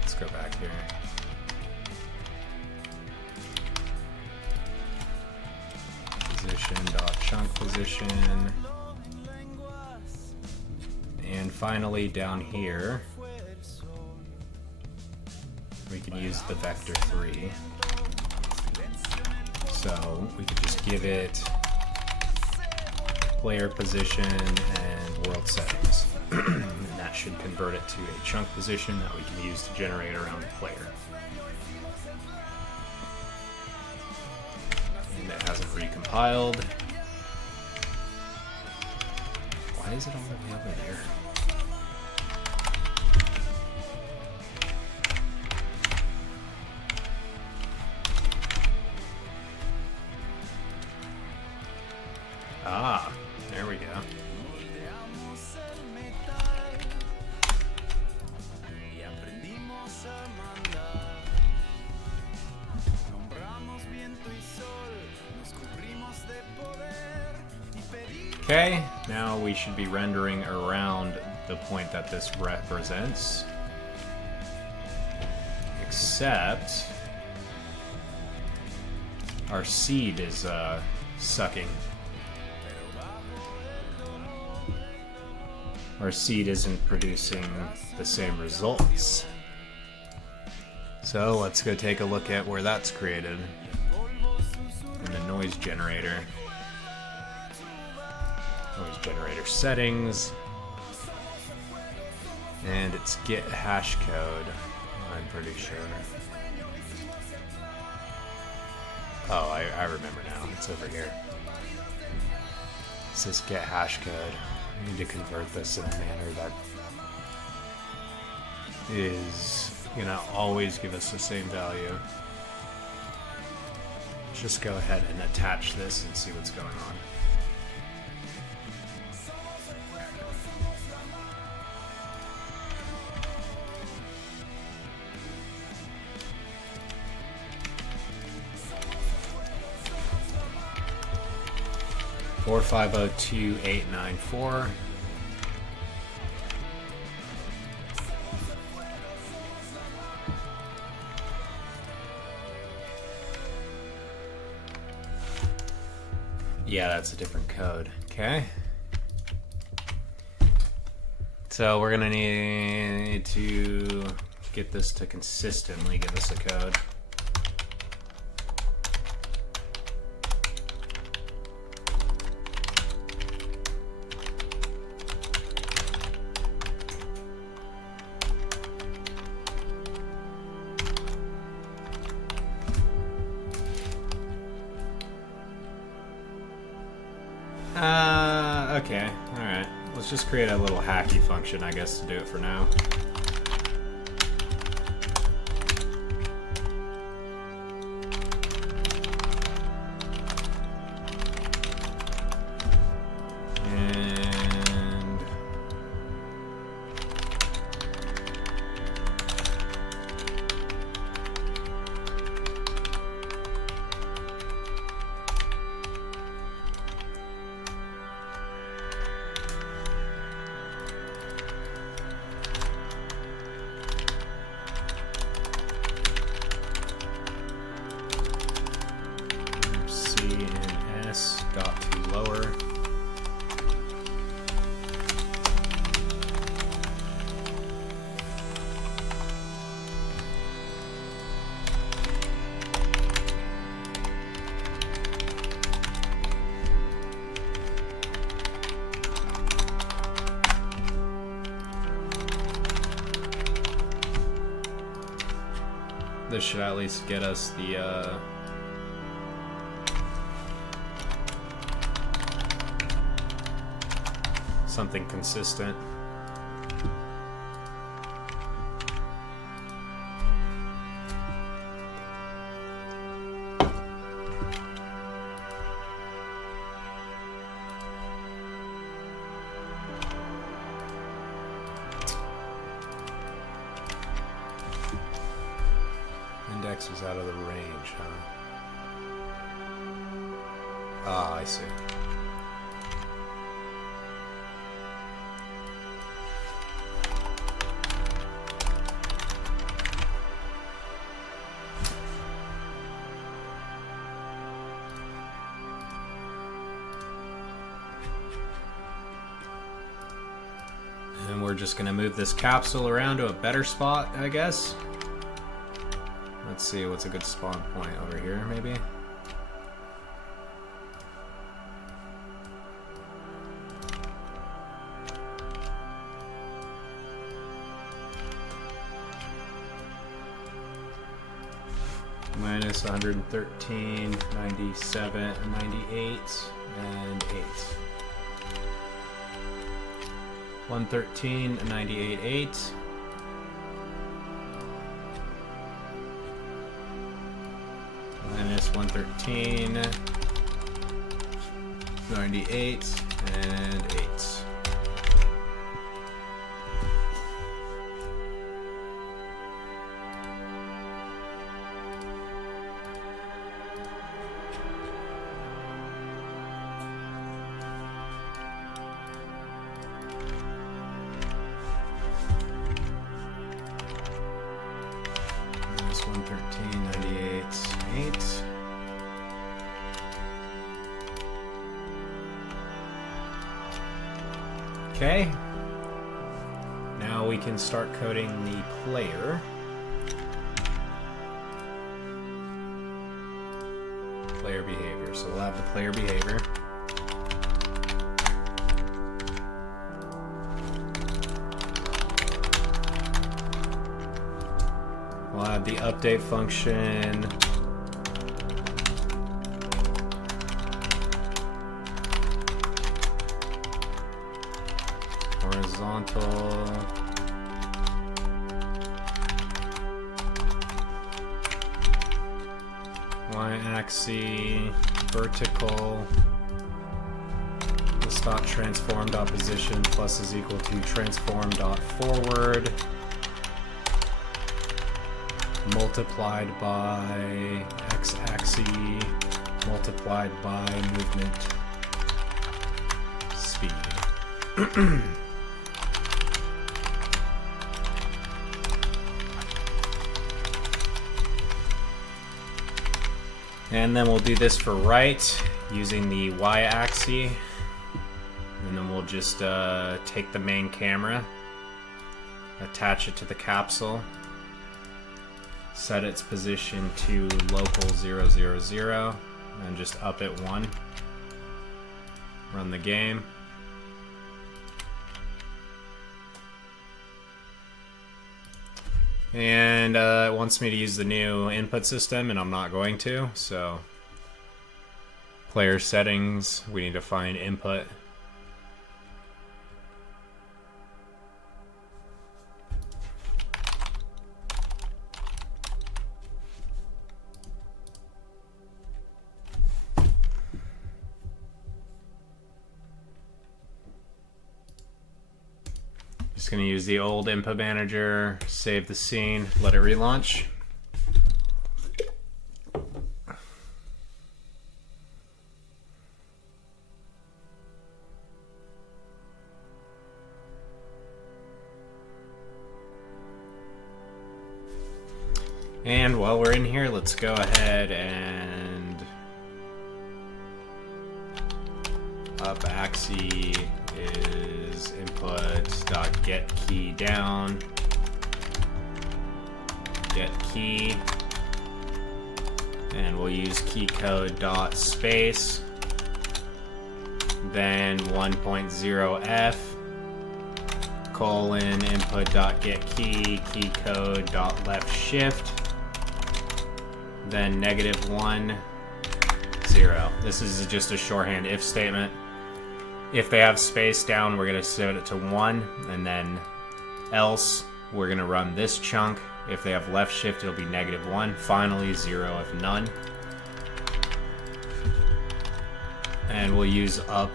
Let's go back here. Position dot chunk position. And finally down here, we can use the vector 3. So we could just give it player position and world settings. And that should convert it to a chunk position that we can use to generate around the player. And it hasn't recompiled. Why is it all the way over there? Ah, there we go. Okay, now we should be rendering around the point that this represents. Except our seed is sucking. Our seed isn't producing the same results. So let's go take a look at where that's created in the noise generator. Noise generator settings, and it's git hash code, I'm pretty sure. Oh, I remember now, it's over here. This get hash code. We need to convert this in a manner that is gonna always give us the same value. Let's just go ahead and attach this and see what's going on. Four 502-894. Yeah, that's a different code. Okay. So we're gonna need to get this to consistently give us a code. Okay, alright. Let's just create a little hacky function, I guess, to do it for now. And dot to lower. This should at least get us the something consistent. Index is out of the range, huh? Ah, I see. And we're just gonna move this capsule around to a better spot, I guess. Let's see, what's a good spawn point over here, maybe? Minus 113, 97, 98, and 8. 113, 98, 8. Minus 113, 98, and 8. Minus 113, 98, 8. Okay. Now we can start coding the player. Player behavior. So we'll have the player behavior. We'll add the update function. horizontal. Y-axis, vertical. This dot transform dot position plus is equal to transform dot forward multiplied by x-axis multiplied by movement speed. And then we'll do this for right using the y-axis. And then we'll just take the main camera, attach it to the capsule, set its position to local 000, and just up it 1. Run the game. And it wants me to use the new input system, and I'm not going to, so player settings, we need to find input. Just gonna use the old input manager, save the scene, let it relaunch. And while we're in here, let's go ahead and up axis is input dot get key down, get key, and we'll use key code dot space, then 1.0f colon input dot get key, key code dot left shift, then -1 0. This is just a shorthand if statement. If they have space down, we're going to set it to 1, and then else we're going to run this chunk. If they have left shift, it'll be -1. Finally, 0 if none. And we'll use up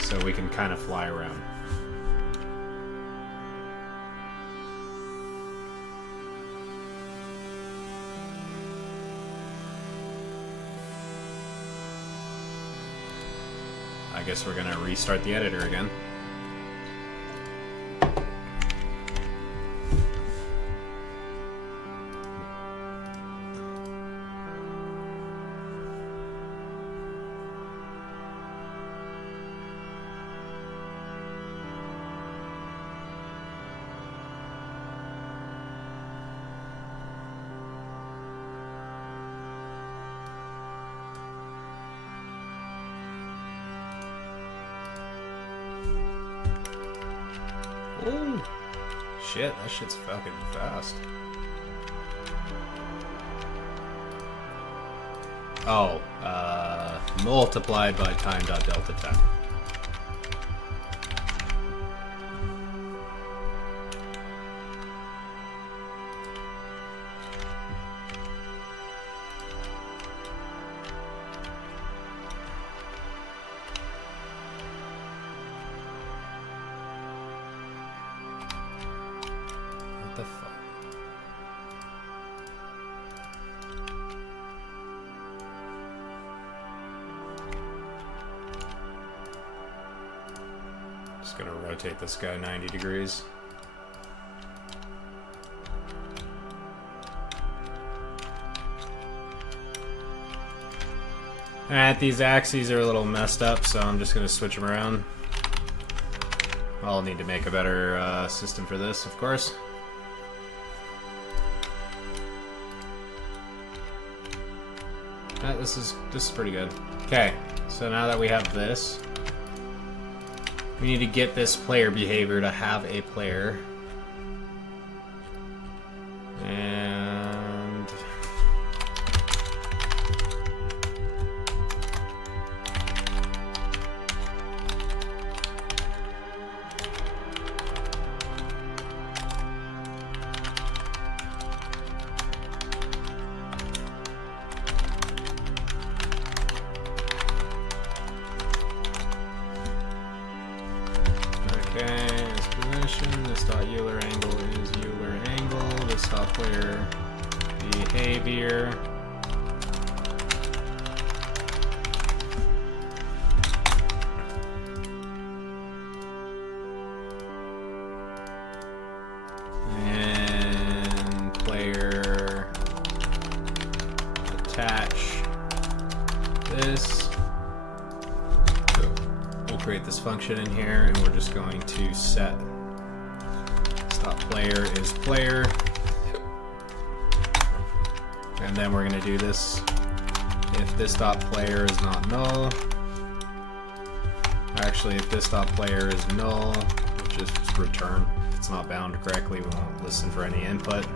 so we can kind of fly around. I guess we're gonna restart the editor again. Ooh. Shit, that shit's fucking fast. Oh, multiplied by time.delta time. What the fuck? Just gonna rotate this guy 90 degrees. Alright, these axes are a little messed up, so I'm just gonna switch them around. I'll need to make a better system for this, of course. This is pretty good. Okay, so now that we have this, we need to get this player behavior to have a player. And this stop player behavior. And player attach this. We'll create this function in here, and we're just going to set stop player is player. And then we're going to do this if this dot player is not null. Actually, if this dot player is null, we'll just return. If it's not bound correctly, we won't listen for any input.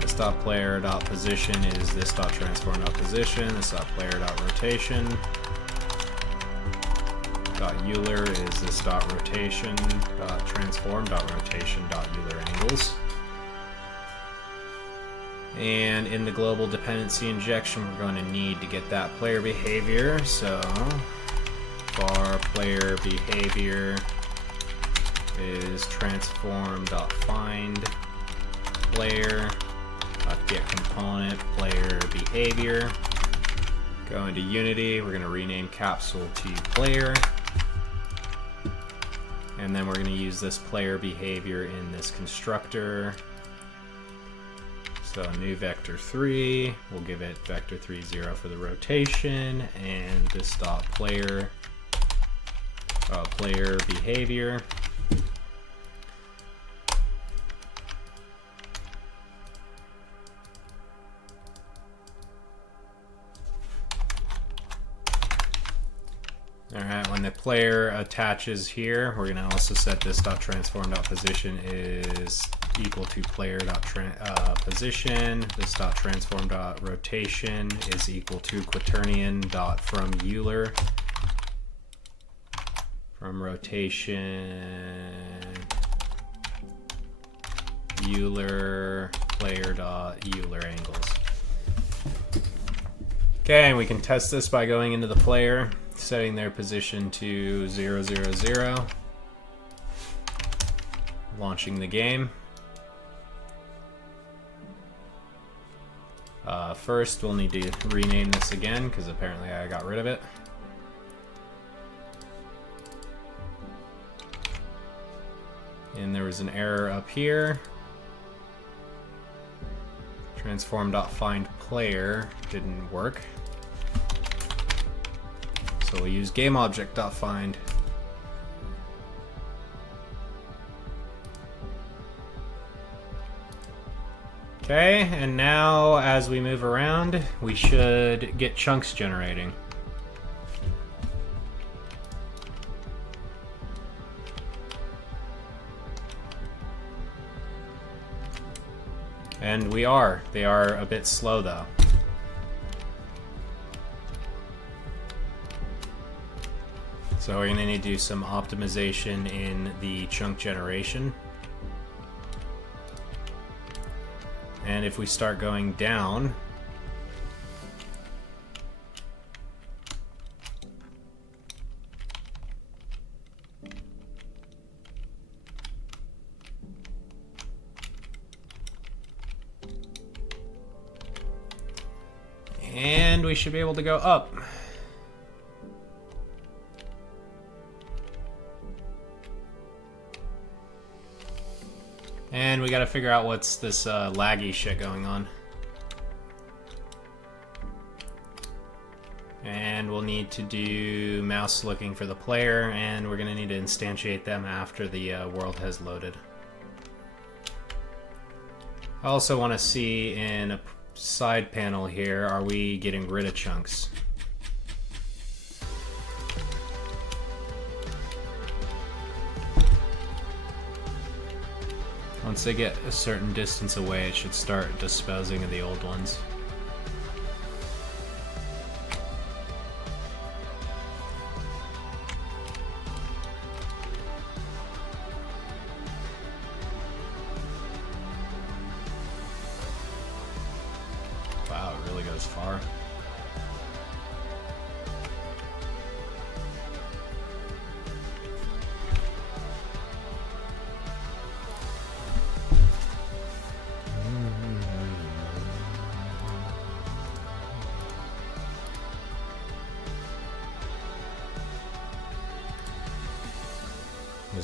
This dot player dot position is this dot transform dot position. This dot player dot rotation dot Euler is this dot rotation dot transform dot rotation dot Euler angles. And in the global dependency injection, we're going to need to get that player behavior. So var player behavior is transform.find player get component player behavior. Go into Unity, we're going to rename capsule to player. And then we're going to use this player behavior in this constructor. So new vector 3, we'll give it vector 3 0 for the rotation, and this dot player player behavior. Alright, when the player attaches here, we're going to also set this dot transform dot position is equal to player dot position. This dot transform dot rotation is equal to quaternion dot from Euler. From rotation Euler player dot Euler angles. Okay, and we can test this by going into the player, setting their position to 0 0 0, launching the game. First, we'll need to rename this again because apparently I got rid of it. And there was an error up here. Transform.findPlayer didn't work. So we'll use GameObject.find. Okay, and now as we move around, we should get chunks generating. And we are. They are a bit slow though. So we're going to need to do some optimization in the chunk generation. And if we start going down, and we should be able to go up. And we gotta figure out what's this laggy shit going on. And we'll need to do mouse looking for the player, and we're gonna need to instantiate them after the world has loaded. I also want to see in a side panel here, are we getting rid of chunks? Once they get a certain distance away, it should start disposing of the old ones. Wow, it really goes far.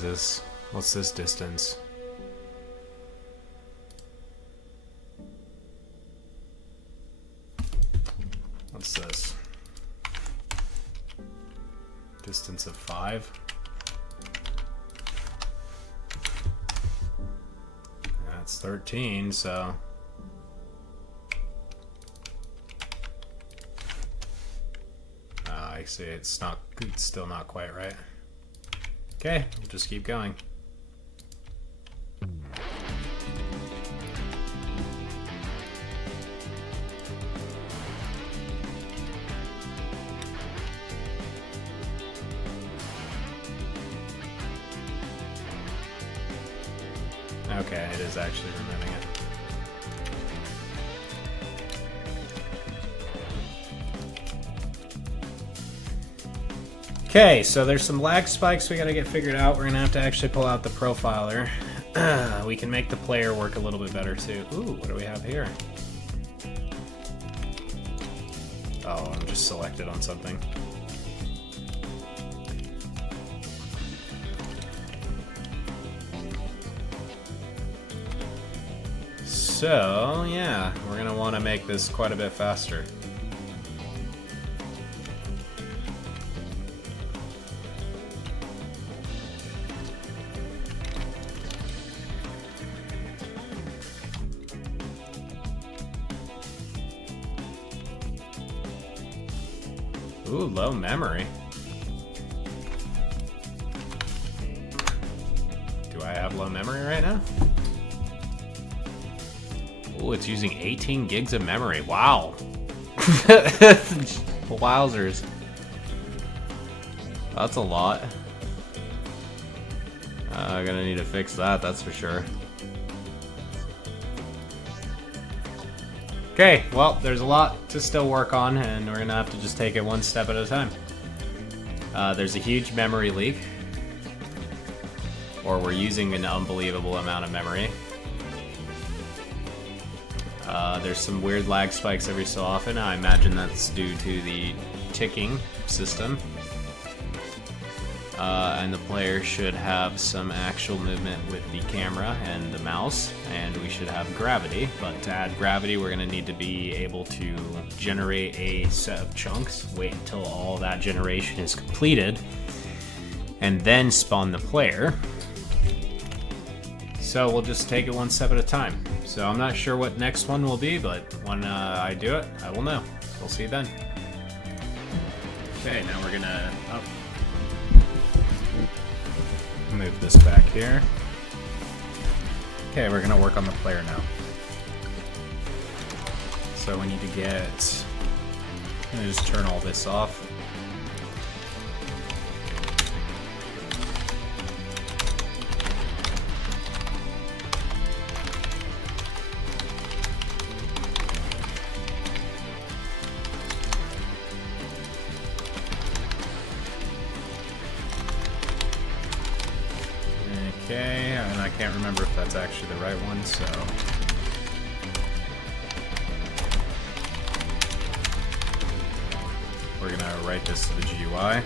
this? What's this distance? What's this? Distance of 5? That's 13, so... I see, it's still not quite right. Okay, we'll just keep going. Okay, it is actually removing it. Okay, so there's some lag spikes we gotta get figured out. We're gonna have to actually pull out the profiler. We can make the player work a little bit better too. Ooh, what do we have here? Oh, I'm just selected on something. So, yeah, we're gonna wanna make this quite a bit faster. Ooh, low memory. Do I have low memory right now? Ooh, it's using 18 gigs of memory. Wow. Wowzers. That's a lot. I'm gonna need to fix that, that's for sure. Okay, well, there's a lot to still work on, and we're gonna have to just take it one step at a time. There's a huge memory leak, or we're using an unbelievable amount of memory. There's some weird lag spikes every so often. I imagine that's due to the ticking system. And the player should have some actual movement with the camera and the mouse, and we should have gravity. But to add gravity, we're going to need to be able to generate a set of chunks, wait until all that generation is completed, and then spawn the player. So we'll just take it one step at a time. So I'm not sure what next one will be, but when I do it, I will know. We'll see you then. Okay, now we're gonna move this back here. Okay, we're gonna work on the player now. So we need to get, I'm gonna just turn all this off. Okay, and I can't remember if that's actually the right one, so... we're gonna write this to the GUI.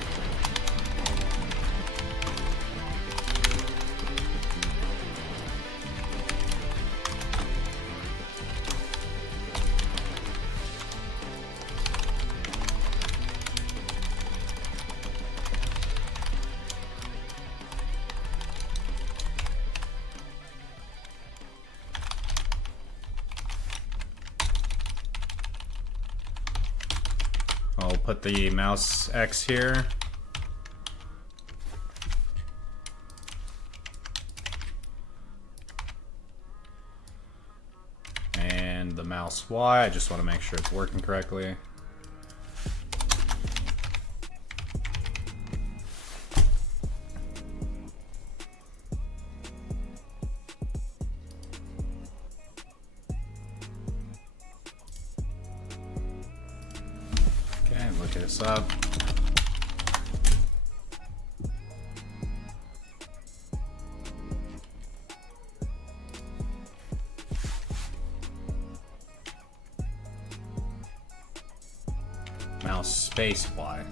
I'll put the mouse X here. And the mouse Y, I just want to make sure it's working correctly. Look this up. Mouse space Y.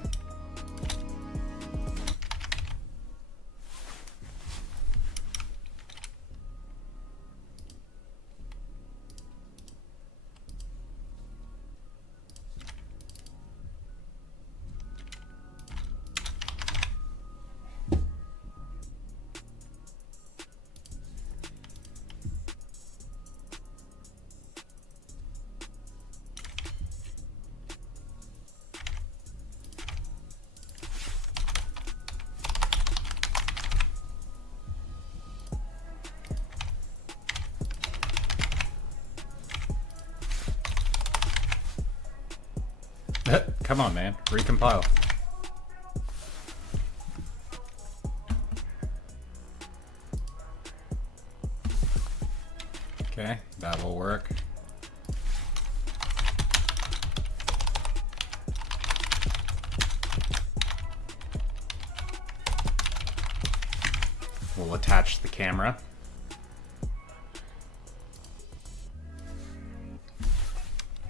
Come on, man. Recompile. Okay, that will work. We'll attach the camera.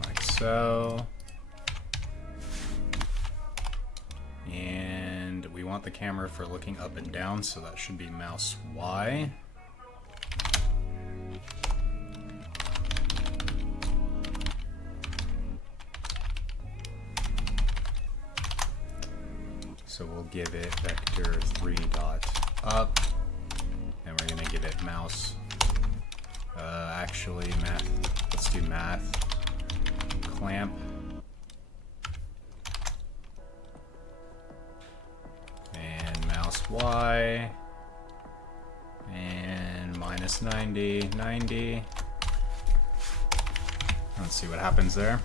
Like so. And we want the camera for looking up and down, so that should be mouse Y. So we'll give it vector 3 dot up, and we're gonna give it mouse. Actually, math. Let's do math. Clamp. And mouse Y. And minus 90, 90. Let's see what happens there.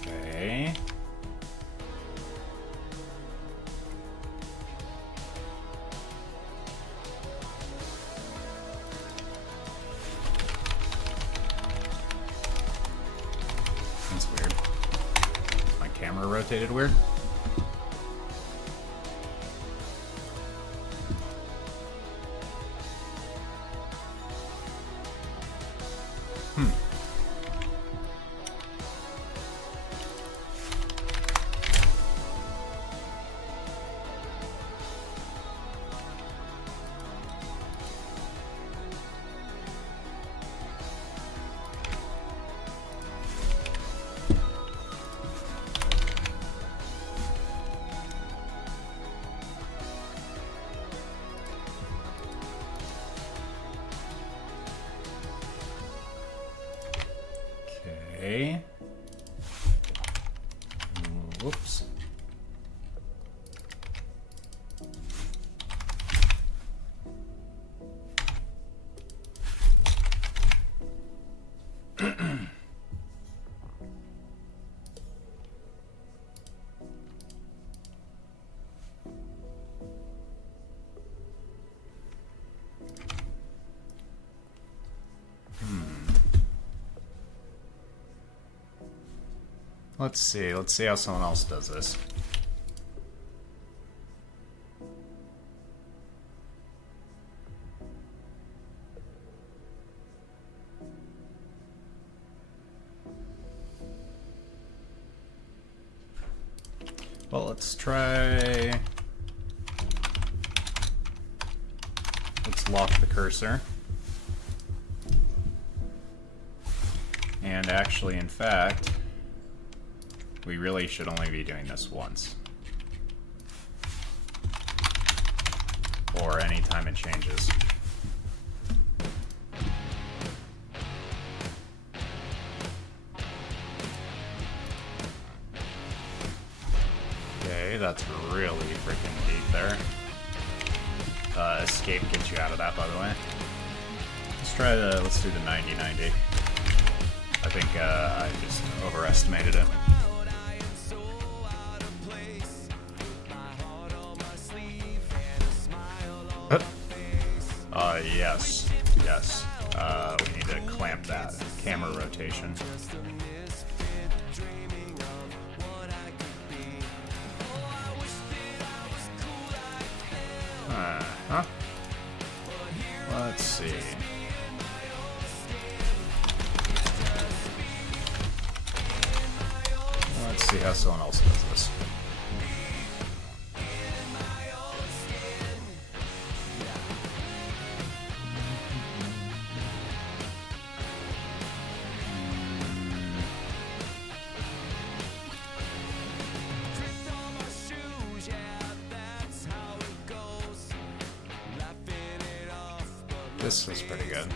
Okay. That's weird. My camera rotated weird. Okay. Whoops. Let's see how someone else does this. Well, let's try... Let's lock the cursor. And actually, in fact, we really should only be doing this once. Or anytime it changes. Okay, that's really freaking deep there. Escape gets you out of that, by the way. Let's do the 90-90. I think I just overestimated it. Yes. We need to clamp that. Camera rotation. Huh? Let's see. Let's see how someone else does this. This is pretty good.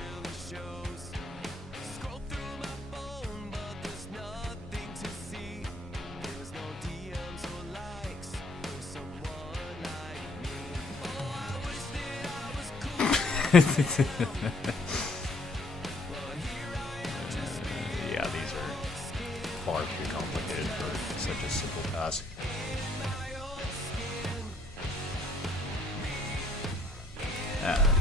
Yeah, these are far too complicated for such a simple task. Okay.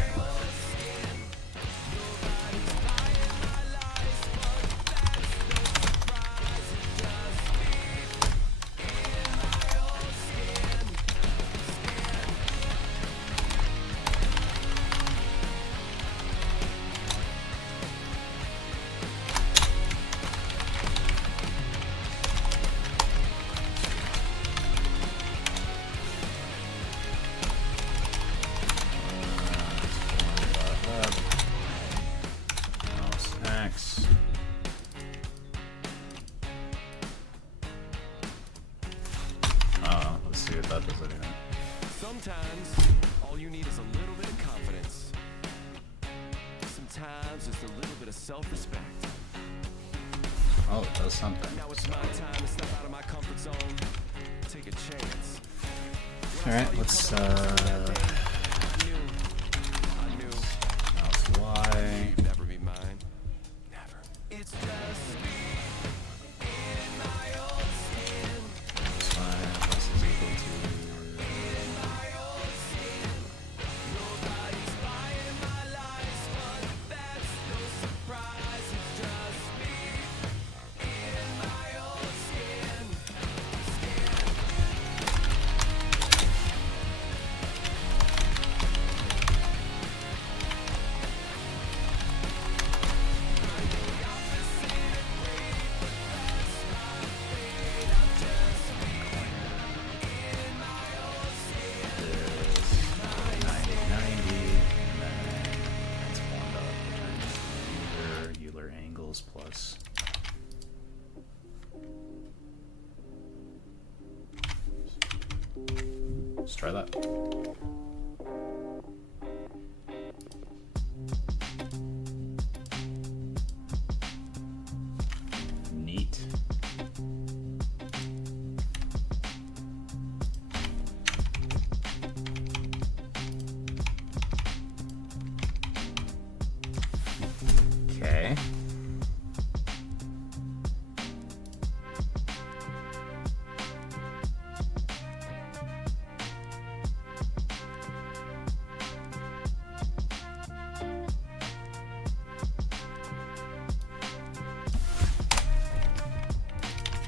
Sometimes all you need is a little bit of confidence. Sometimes just a little bit of self-respect. Oh, it does something. Now it's my time to step out of my comfort zone. Take a chance. Alright, let's mouse Y. You'd never be mine. Never. It's just me in my own skin. Mouse Y, this is equal to Nobody's buying my lies, but that's no surprise. It's just me in my own skin. Euler angles plus. Let's try that. Neat. Okay.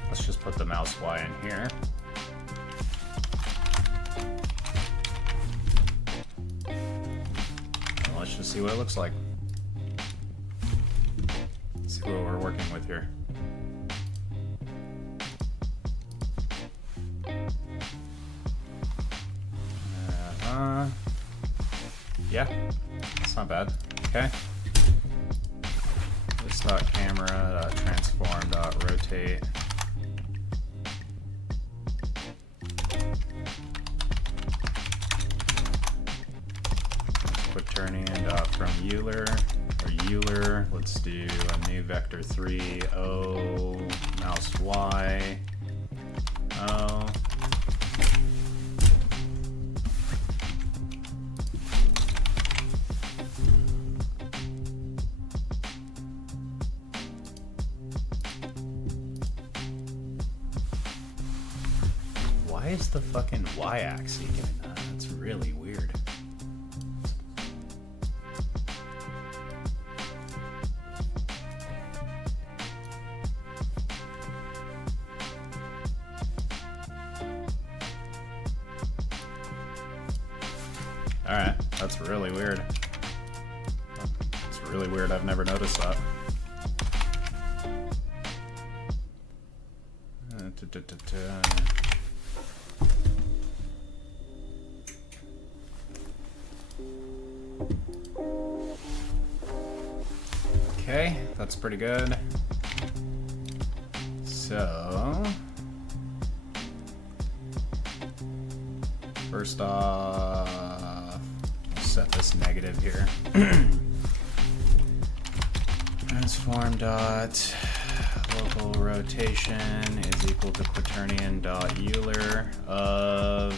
Let's just put the mouse Y in here. And let's just see what it looks like. See what we're working with here. Yeah, that's not bad. Okay. This camera transform rotate. Quaternion from Euler. Euler, let's do a new vector 3, O, mouse Y, O. Why is the fucking Y-axis doing that? That's really weird. Alright, that's really weird. It's really weird, I've never noticed that. Okay, that's pretty good. So, first off, we'll set this negative here. Transform dot local rotation is equal to quaternion dot Euler of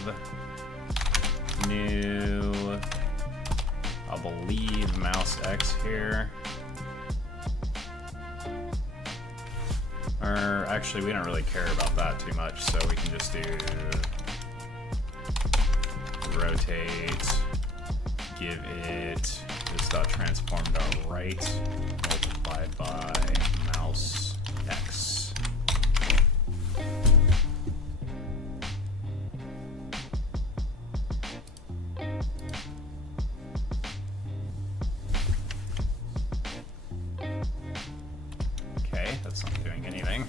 new I believe mouse X here. Or actually, we don't really care about that too much, so we can just do rotate, give it this dot transform dot right multiplied by mouse X. Okay, that's not doing anything.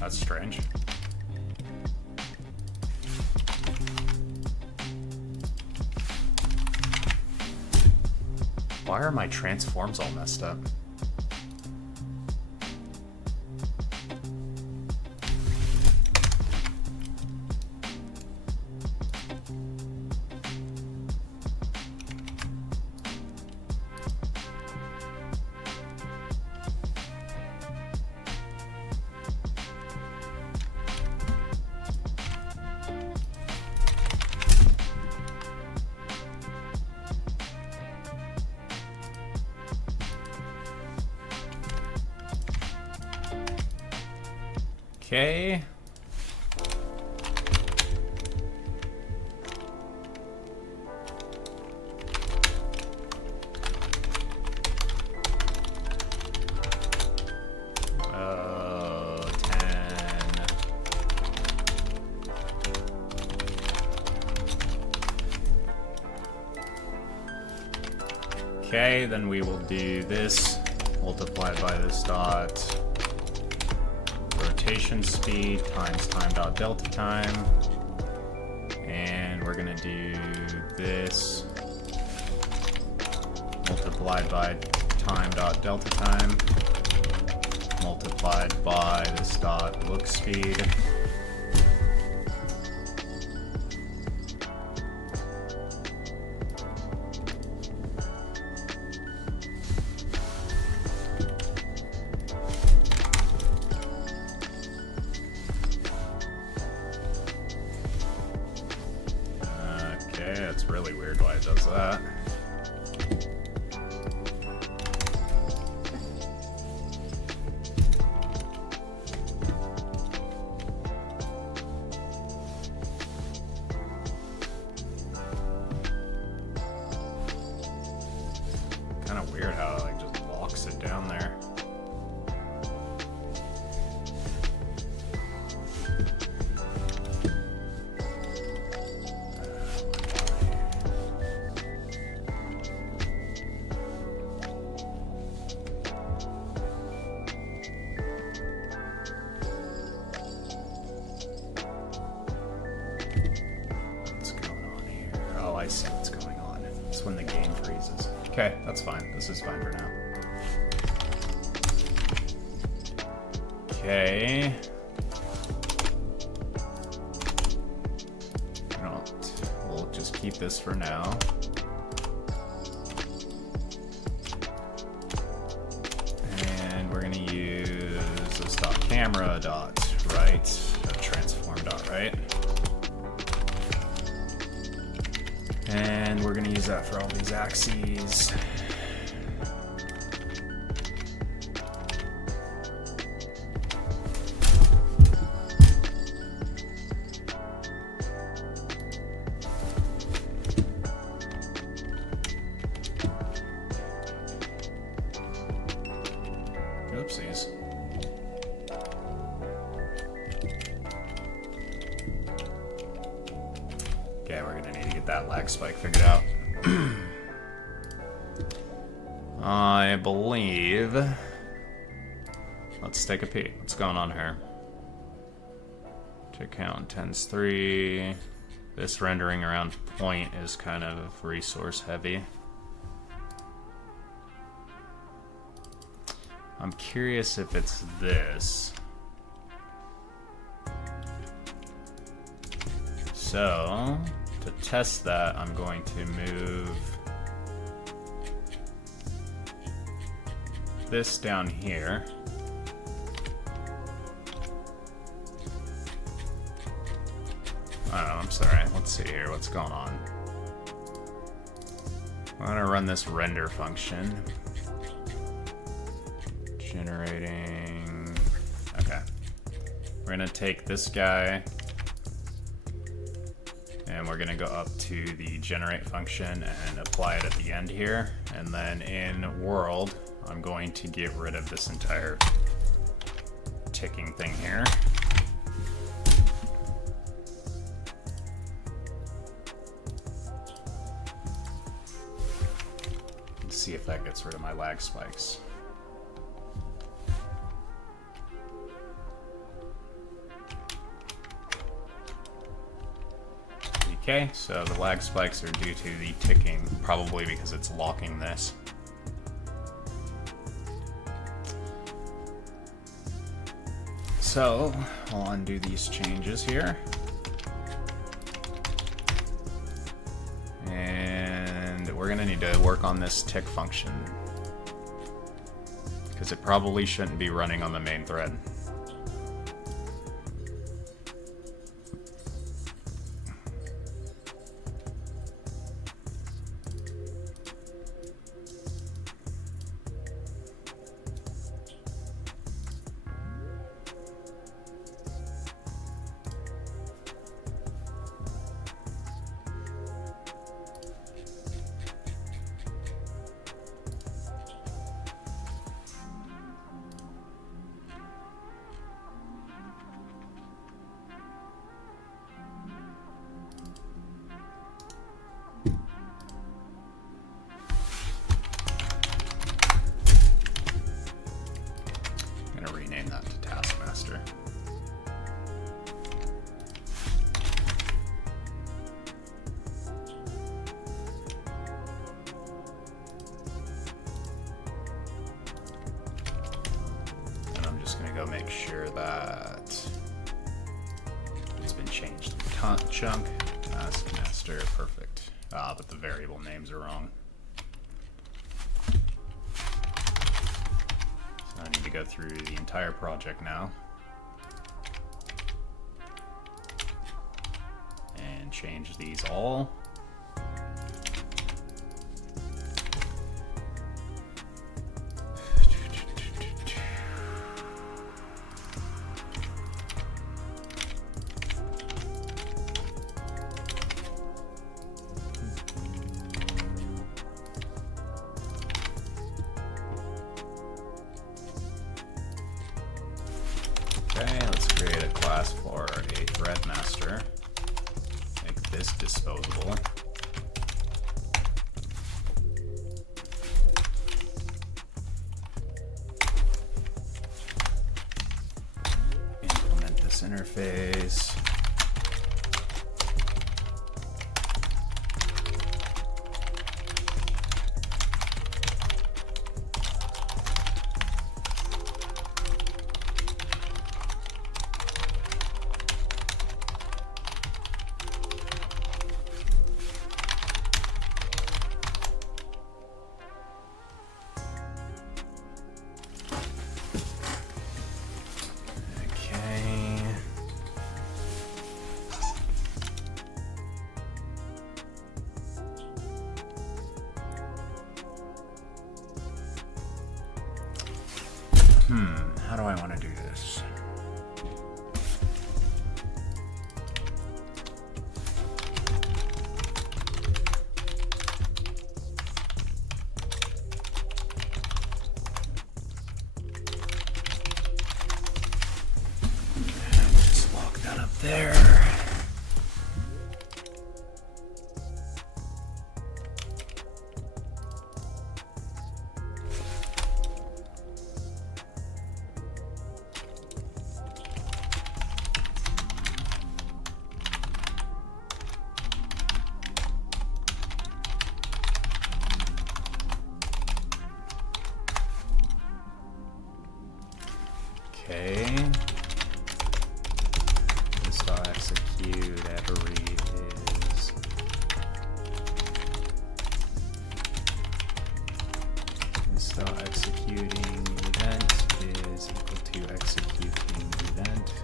That's strange. Why are my transforms all messed up? Okay. Oh, 10. Okay, then we will do this multiplied by this dot. Rotation speed times time dot delta time, and we're gonna do this multiplied by time dot delta time multiplied by this dot look speed. That's really weird why it does that. Kind of weird how it like just locks it down there. I see what's going on. It's when the game freezes. Okay, that's fine. This is fine for now. Okay. We'll just keep this for now. And we're gonna use this dot camera dot right, transform dot right. And we're going to use that for all these axes. Oopsies. Okay, we're gonna need to get that lag spike figured out. I believe... Let's take a peek. What's going on here? To count 10's 3. This rendering around point is kind of resource heavy. I'm curious if it's this. So, to test that, I'm going to move this down here. Oh, I'm sorry. Let's see here. What's going on? I'm going to run this render function. Generating... Okay. We're going to take this guy, and we're going to go up to the generate function and apply it at the end here. And then in world, I'm going to get rid of this entire ticking thing here. Let's see if that gets rid of my lag spikes. Okay, so the lag spikes are due to the ticking, probably because it's locking this. So, I'll undo these changes here. And we're gonna need to work on this tick function, because it probably shouldn't be running on the main thread. Make sure that it's been changed to chunk, taskmaster, perfect. But the variable names are wrong. So I need to go through the entire project now and change these all. Okay, let's create a class for a thread master. Make this disposable. Implement this interface. How do I want to do this? Just lock that up there. Okay. This will execute every is Start executing event is equal to executing event.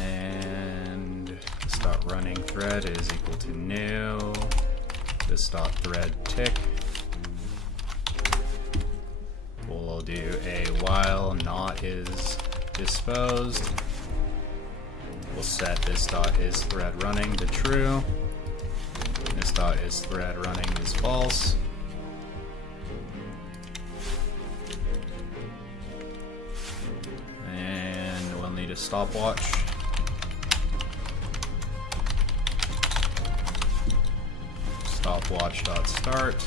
And start running thread is equal to new. This dot thread tick. We'll do a while not is disposed. We'll set this dot is thread running to true. This dot is thread running is false. And we'll need a stopwatch. Stopwatch dot start.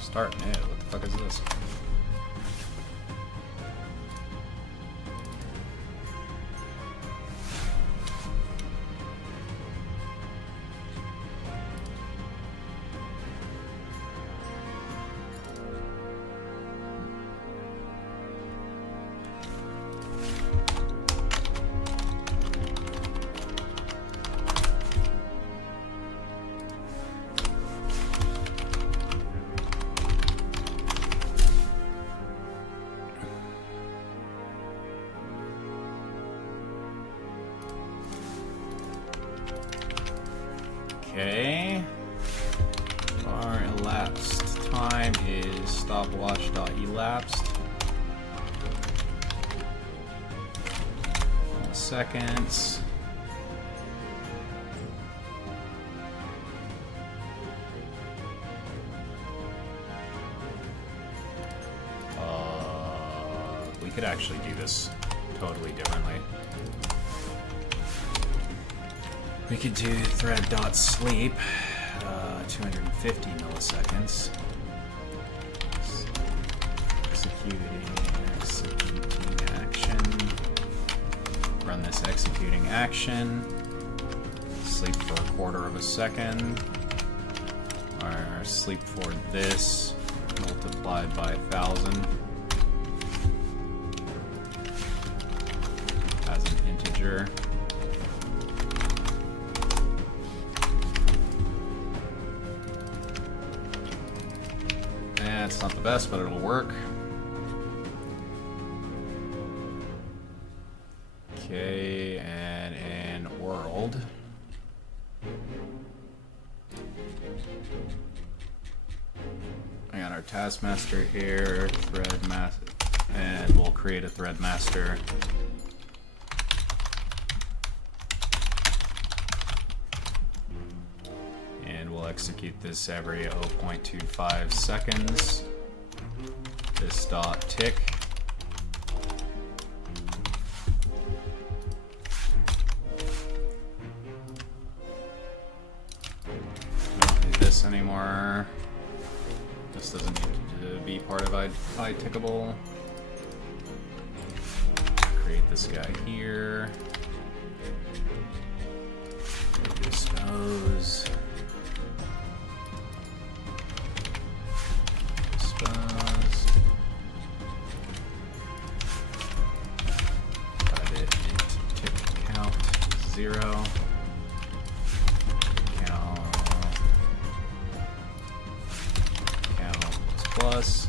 Start new. What the fuck is this? Okay. Our elapsed time is stopwatch.elapsed. Seconds. We could actually do this totally differently. We could do thread.sleep, 250 milliseconds. Executing action. Run this executing action. Sleep for a quarter of a second. Or sleep for this multiplied by 1,000 as an integer. It's not the best, but it'll work. Okay, and in world. I got our task master here, thread master, and we'll create a thread master. Execute this every 0.25 seconds. This dot tick. Don't need this anymore. This doesn't need to be part of iTickable. Create this guy here. Dispose. Zero. Count plus.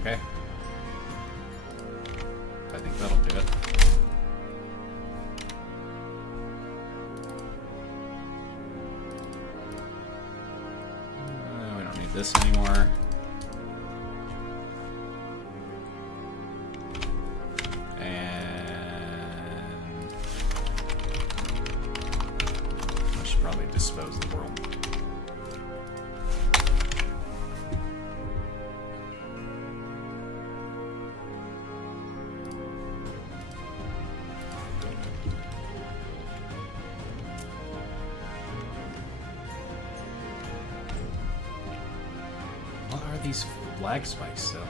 Okay. I think that'll do it. This anymore. And I should probably dispose the world. are these lag spikes still?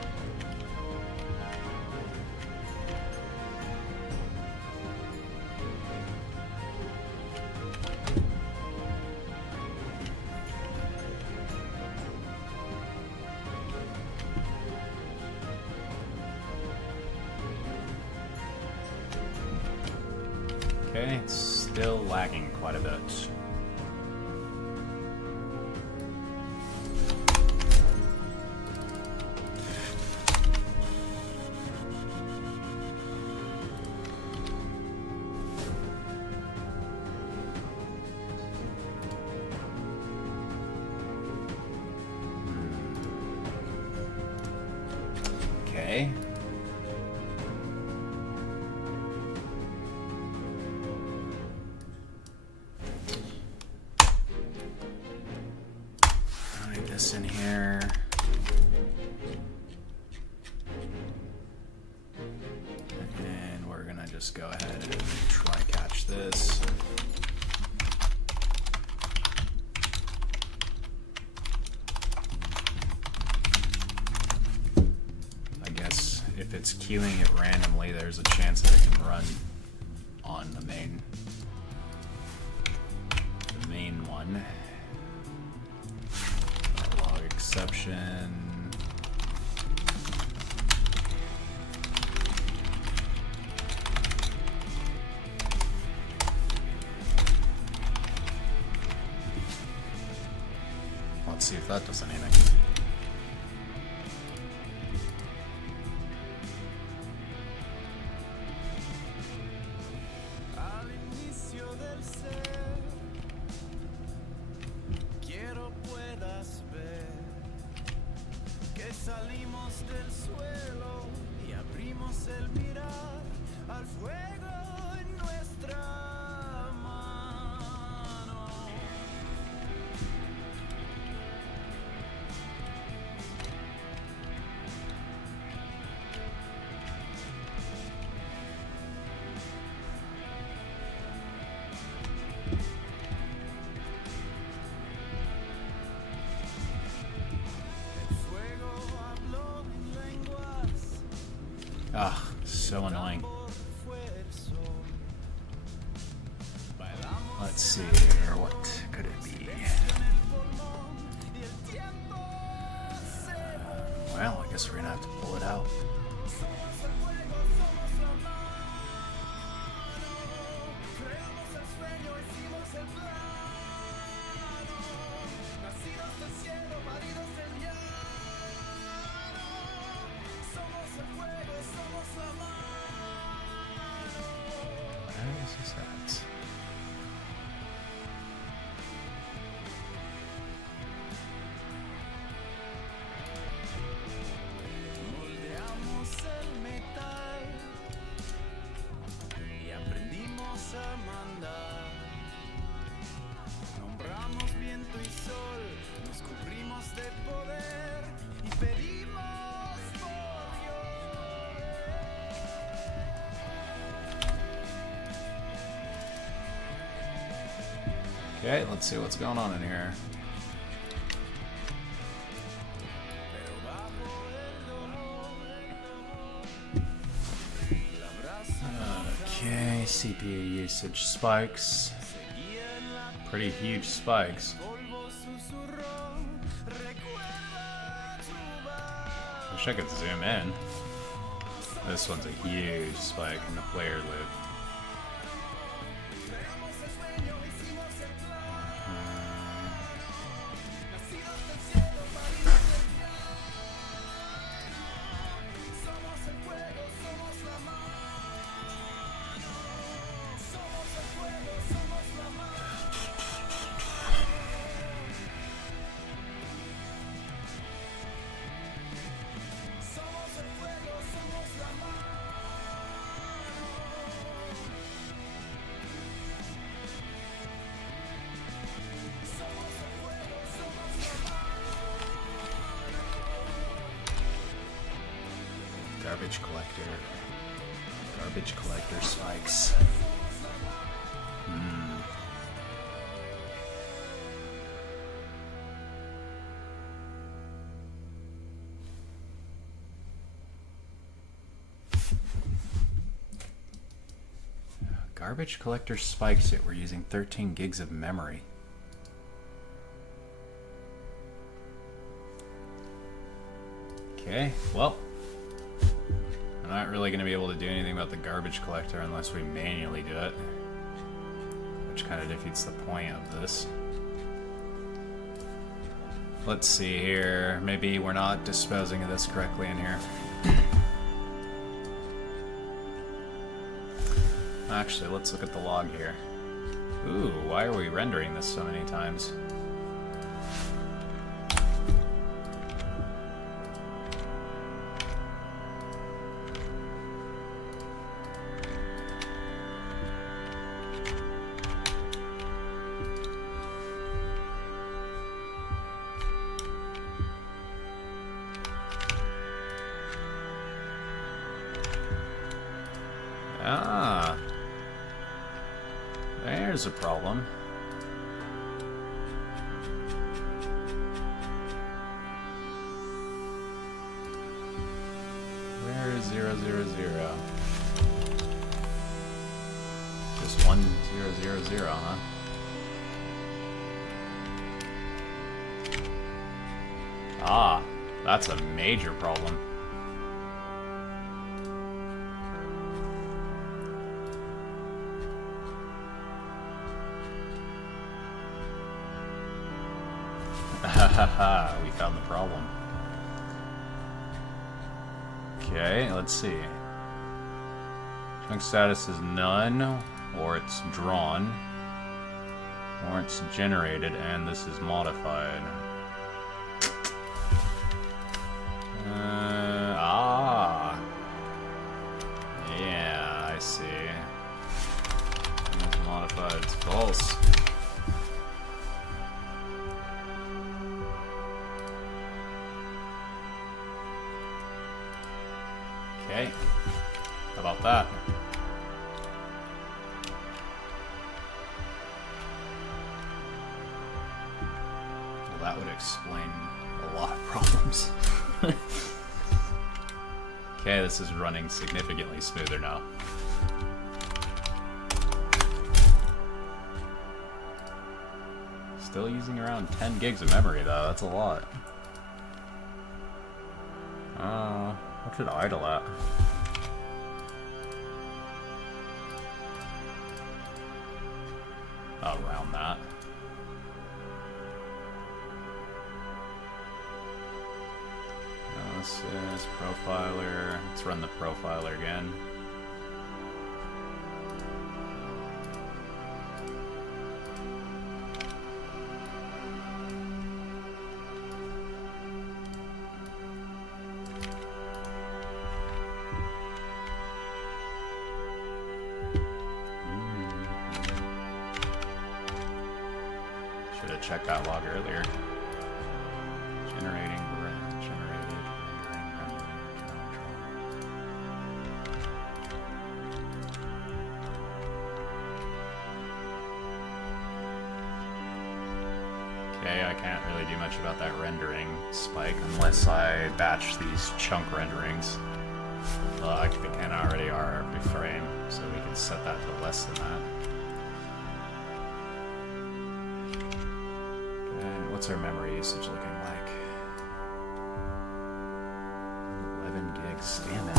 Okay, it's still lagging quite a bit. Okay. Hide this in here. And we're gonna just go ahead and try catch this. If it's queuing it randomly, there's a chance that it can run on the main one. Log exception. Let's see if that does anything. Salimos del suelo y abrimos el mirar al fuego en nuestra mano. Ah, so annoying. Let's see here, what could it be? Well, I guess we're gonna have to pull it out. Okay, let's see what's going on in here. Okay, CPU usage spikes. Pretty huge spikes. Wish I could zoom in. This one's a huge spike in the player loop. Garbage collector spikes. Garbage collector spikes it. We're using 13 gigs of memory. Okay, well, I'm not really going to be able to do anything about the garbage collector unless we manually do it, which kind of defeats the point of this. Let's see here. Maybe we're not disposing of this correctly in here. Actually, let's look at the log here. Ooh, why are we rendering this so many times? Ah, there's a problem. Where is 000? Just 1000, huh? Ah, that's a major problem. We found the problem. Okay, let's see. Chunk status is none, or it's drawn, or it's generated, and this is modified. Yeah, I see. It's modified, it's false. Okay, how about that? Well, that would explain a lot of problems. Okay, this is running significantly smoother now. Still using around 10 gigs of memory though, that's a lot. What should I idle at? Around that. This is profiler. Let's run the profiler again. Should have checked that log earlier. Generating, generated, rendering. Okay, I can't really do much about that rendering spike unless I batch these chunk renderings. I can already are frame, so we can set that to less than that. What's our memory usage looking like? 11 gigs, damn it.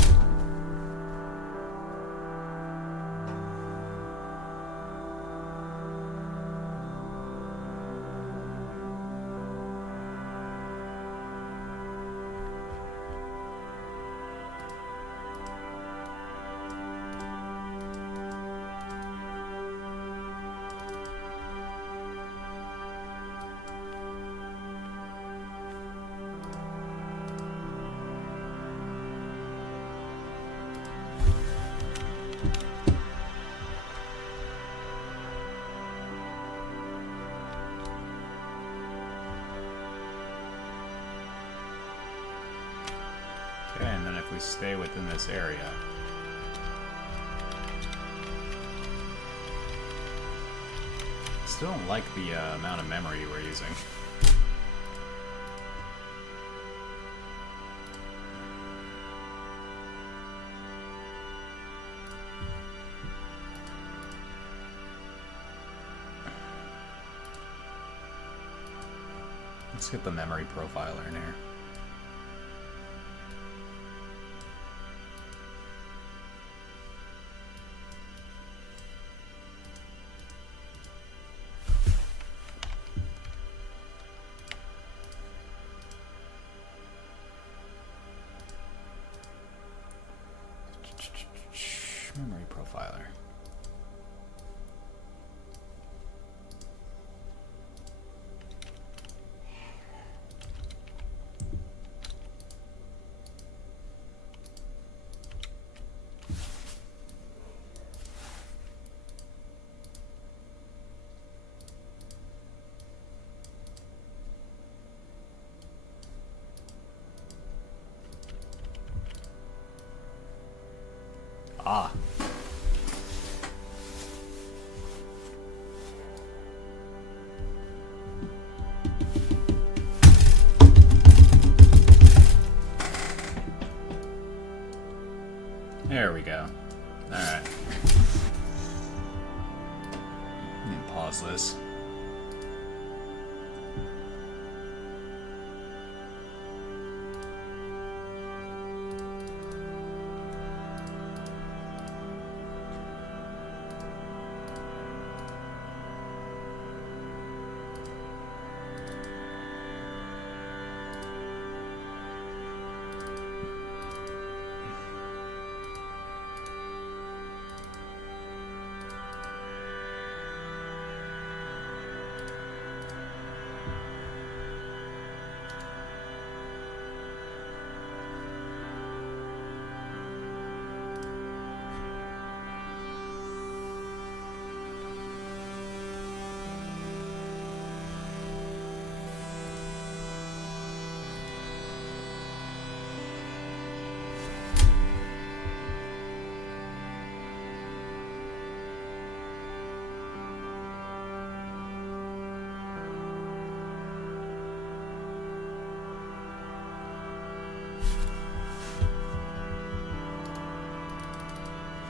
Okay, and then if we stay within this area, still don't like the amount of memory we're using. Let's get the memory profiler in here. Memory profiler. Ah. There we go. Alright. Let me pause this.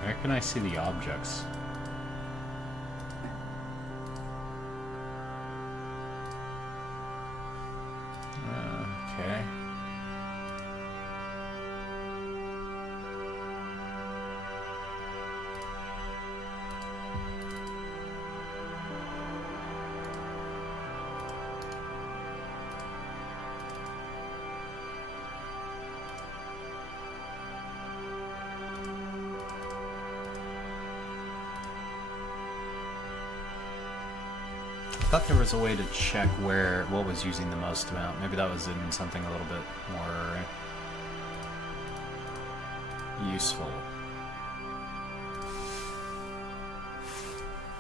Where can I see the objects? Okay. I thought there was a way to check what was using the most amount. Maybe that was in something a little bit more useful.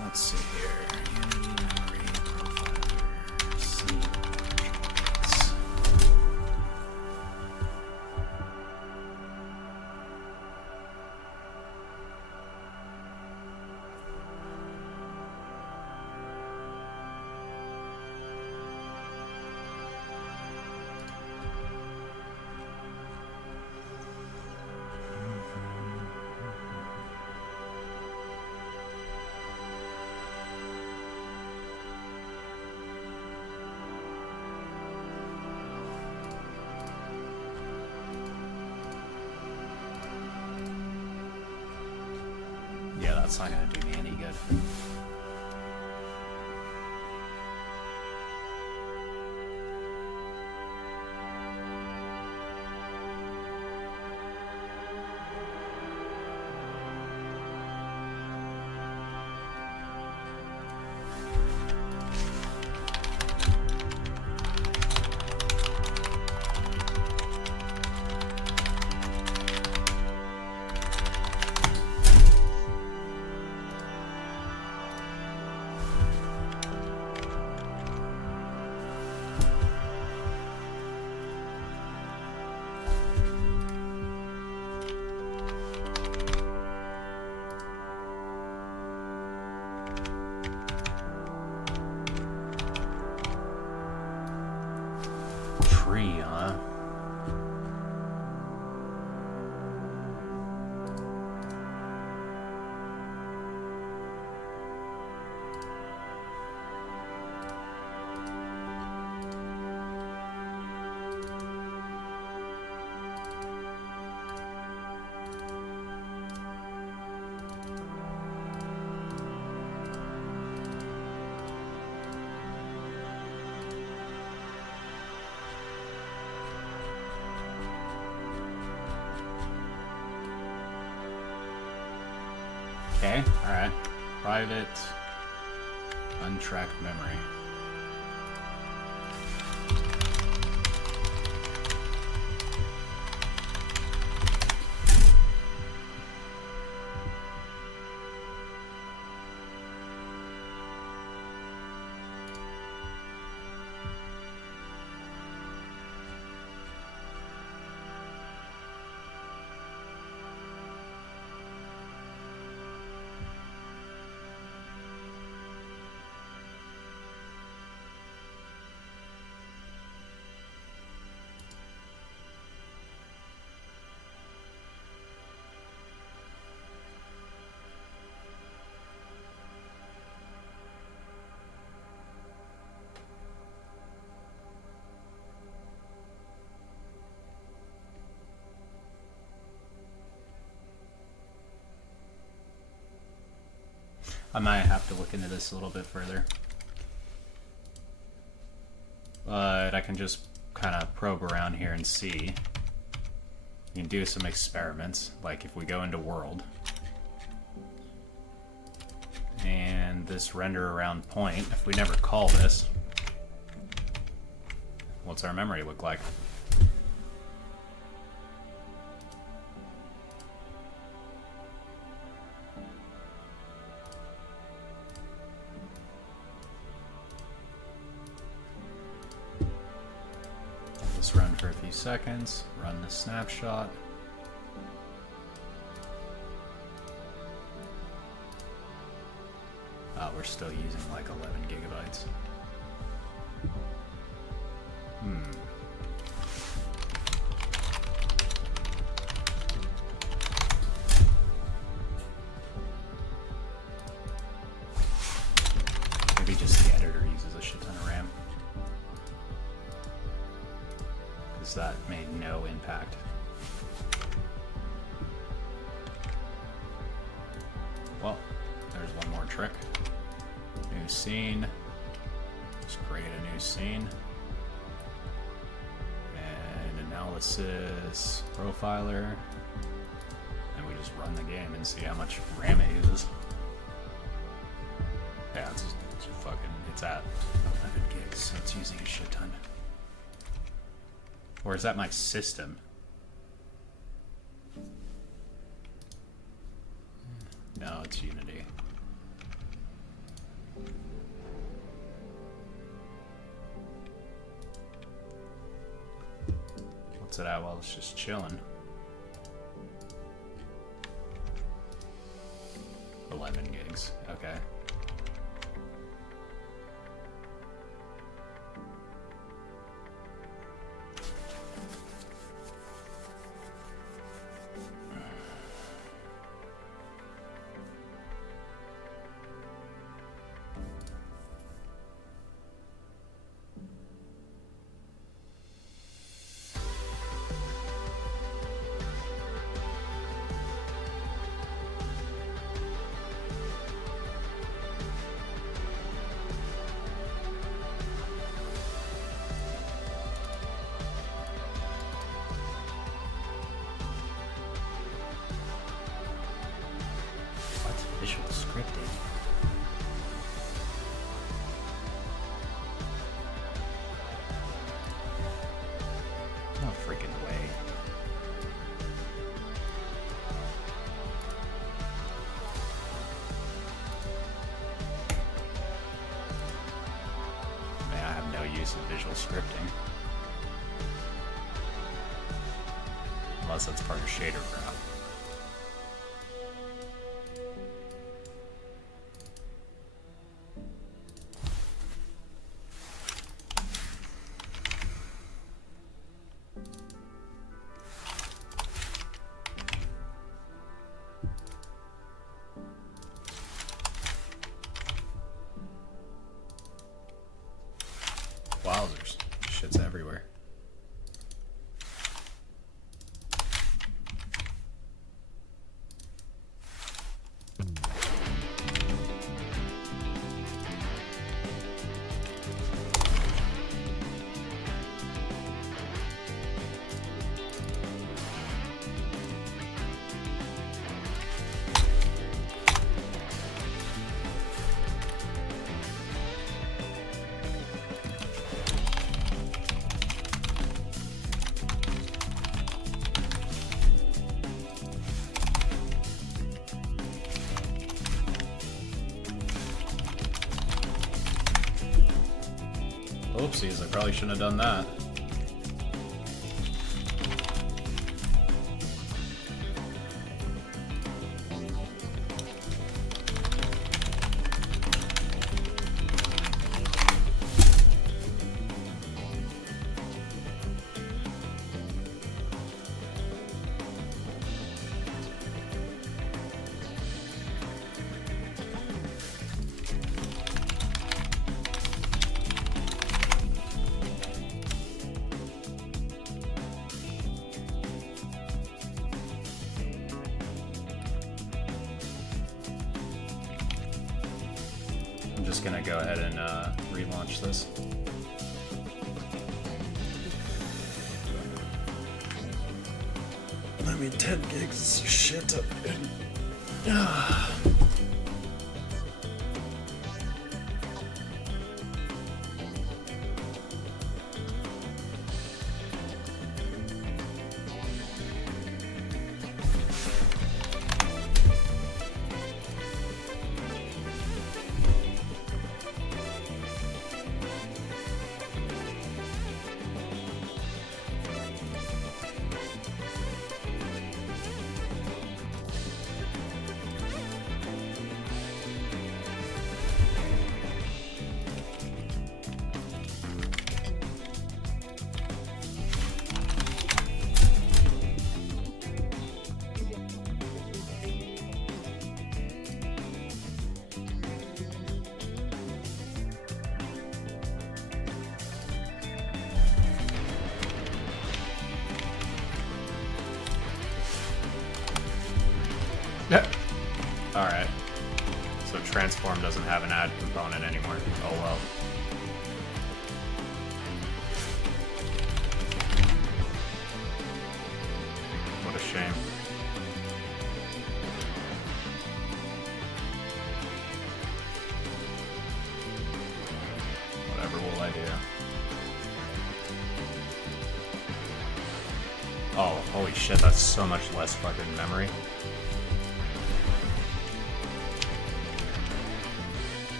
Let's see here. Memory profiler. See. Yeah, that's not gonna do me any good. Tree, huh? Okay, alright. Private untracked memory. I might have to look into this a little bit further. But I can just kind of probe around here and see. You can do some experiments, like if we go into world. And this render around point, if we never call this, what's our memory look like? Just run for a few seconds, run the snapshot. We're still using like 11 gigabytes. Maybe just the editor uses a shit ton of RAM. Because that made no impact. Well, there's one more trick. New scene. Let's create a new scene. And analysis, profiler. And we just run the game and see how much RAM it uses. Yeah, it's fucking, it's at 11 gigs, so it's using a shit ton. Or is that my system? No, it's Unity. What's it at while it's just chilling? 11 gigs, okay. Visual scripting. No freaking way. Man, I have no use of visual scripting. Unless that's part of shader graph. Wowzers. Shit's everywhere. Whoopsies, I probably shouldn't have done that. I'm just gonna go ahead and relaunch this. I mean, 10 gigs is shit. Alright. So transform doesn't have an add component anymore. Oh well. What a shame. Whatever will I do? Oh, holy shit, that's so much less fucking memory.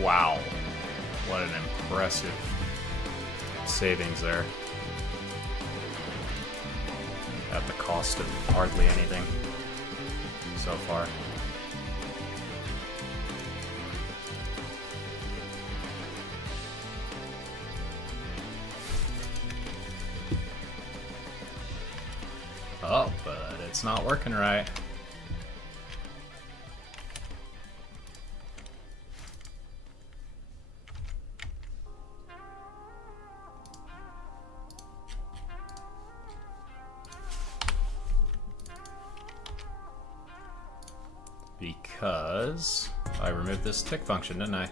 Wow, what an impressive savings there. At the cost of hardly anything so far. Oh, but it's not working right. Because I removed this tick function, didn't I?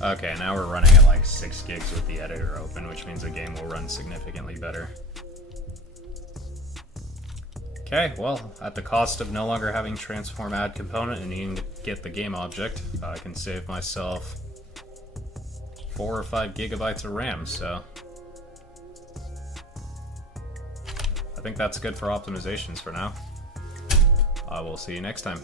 Okay, now we're running at like 6 gigs with the editor open, which means the game will run significantly better. Okay, well, at the cost of no longer having transform add component and needing to get the game object, I can save myself 4 or 5 gigabytes of RAM, so I think that's good for optimizations for now. I will see you next time.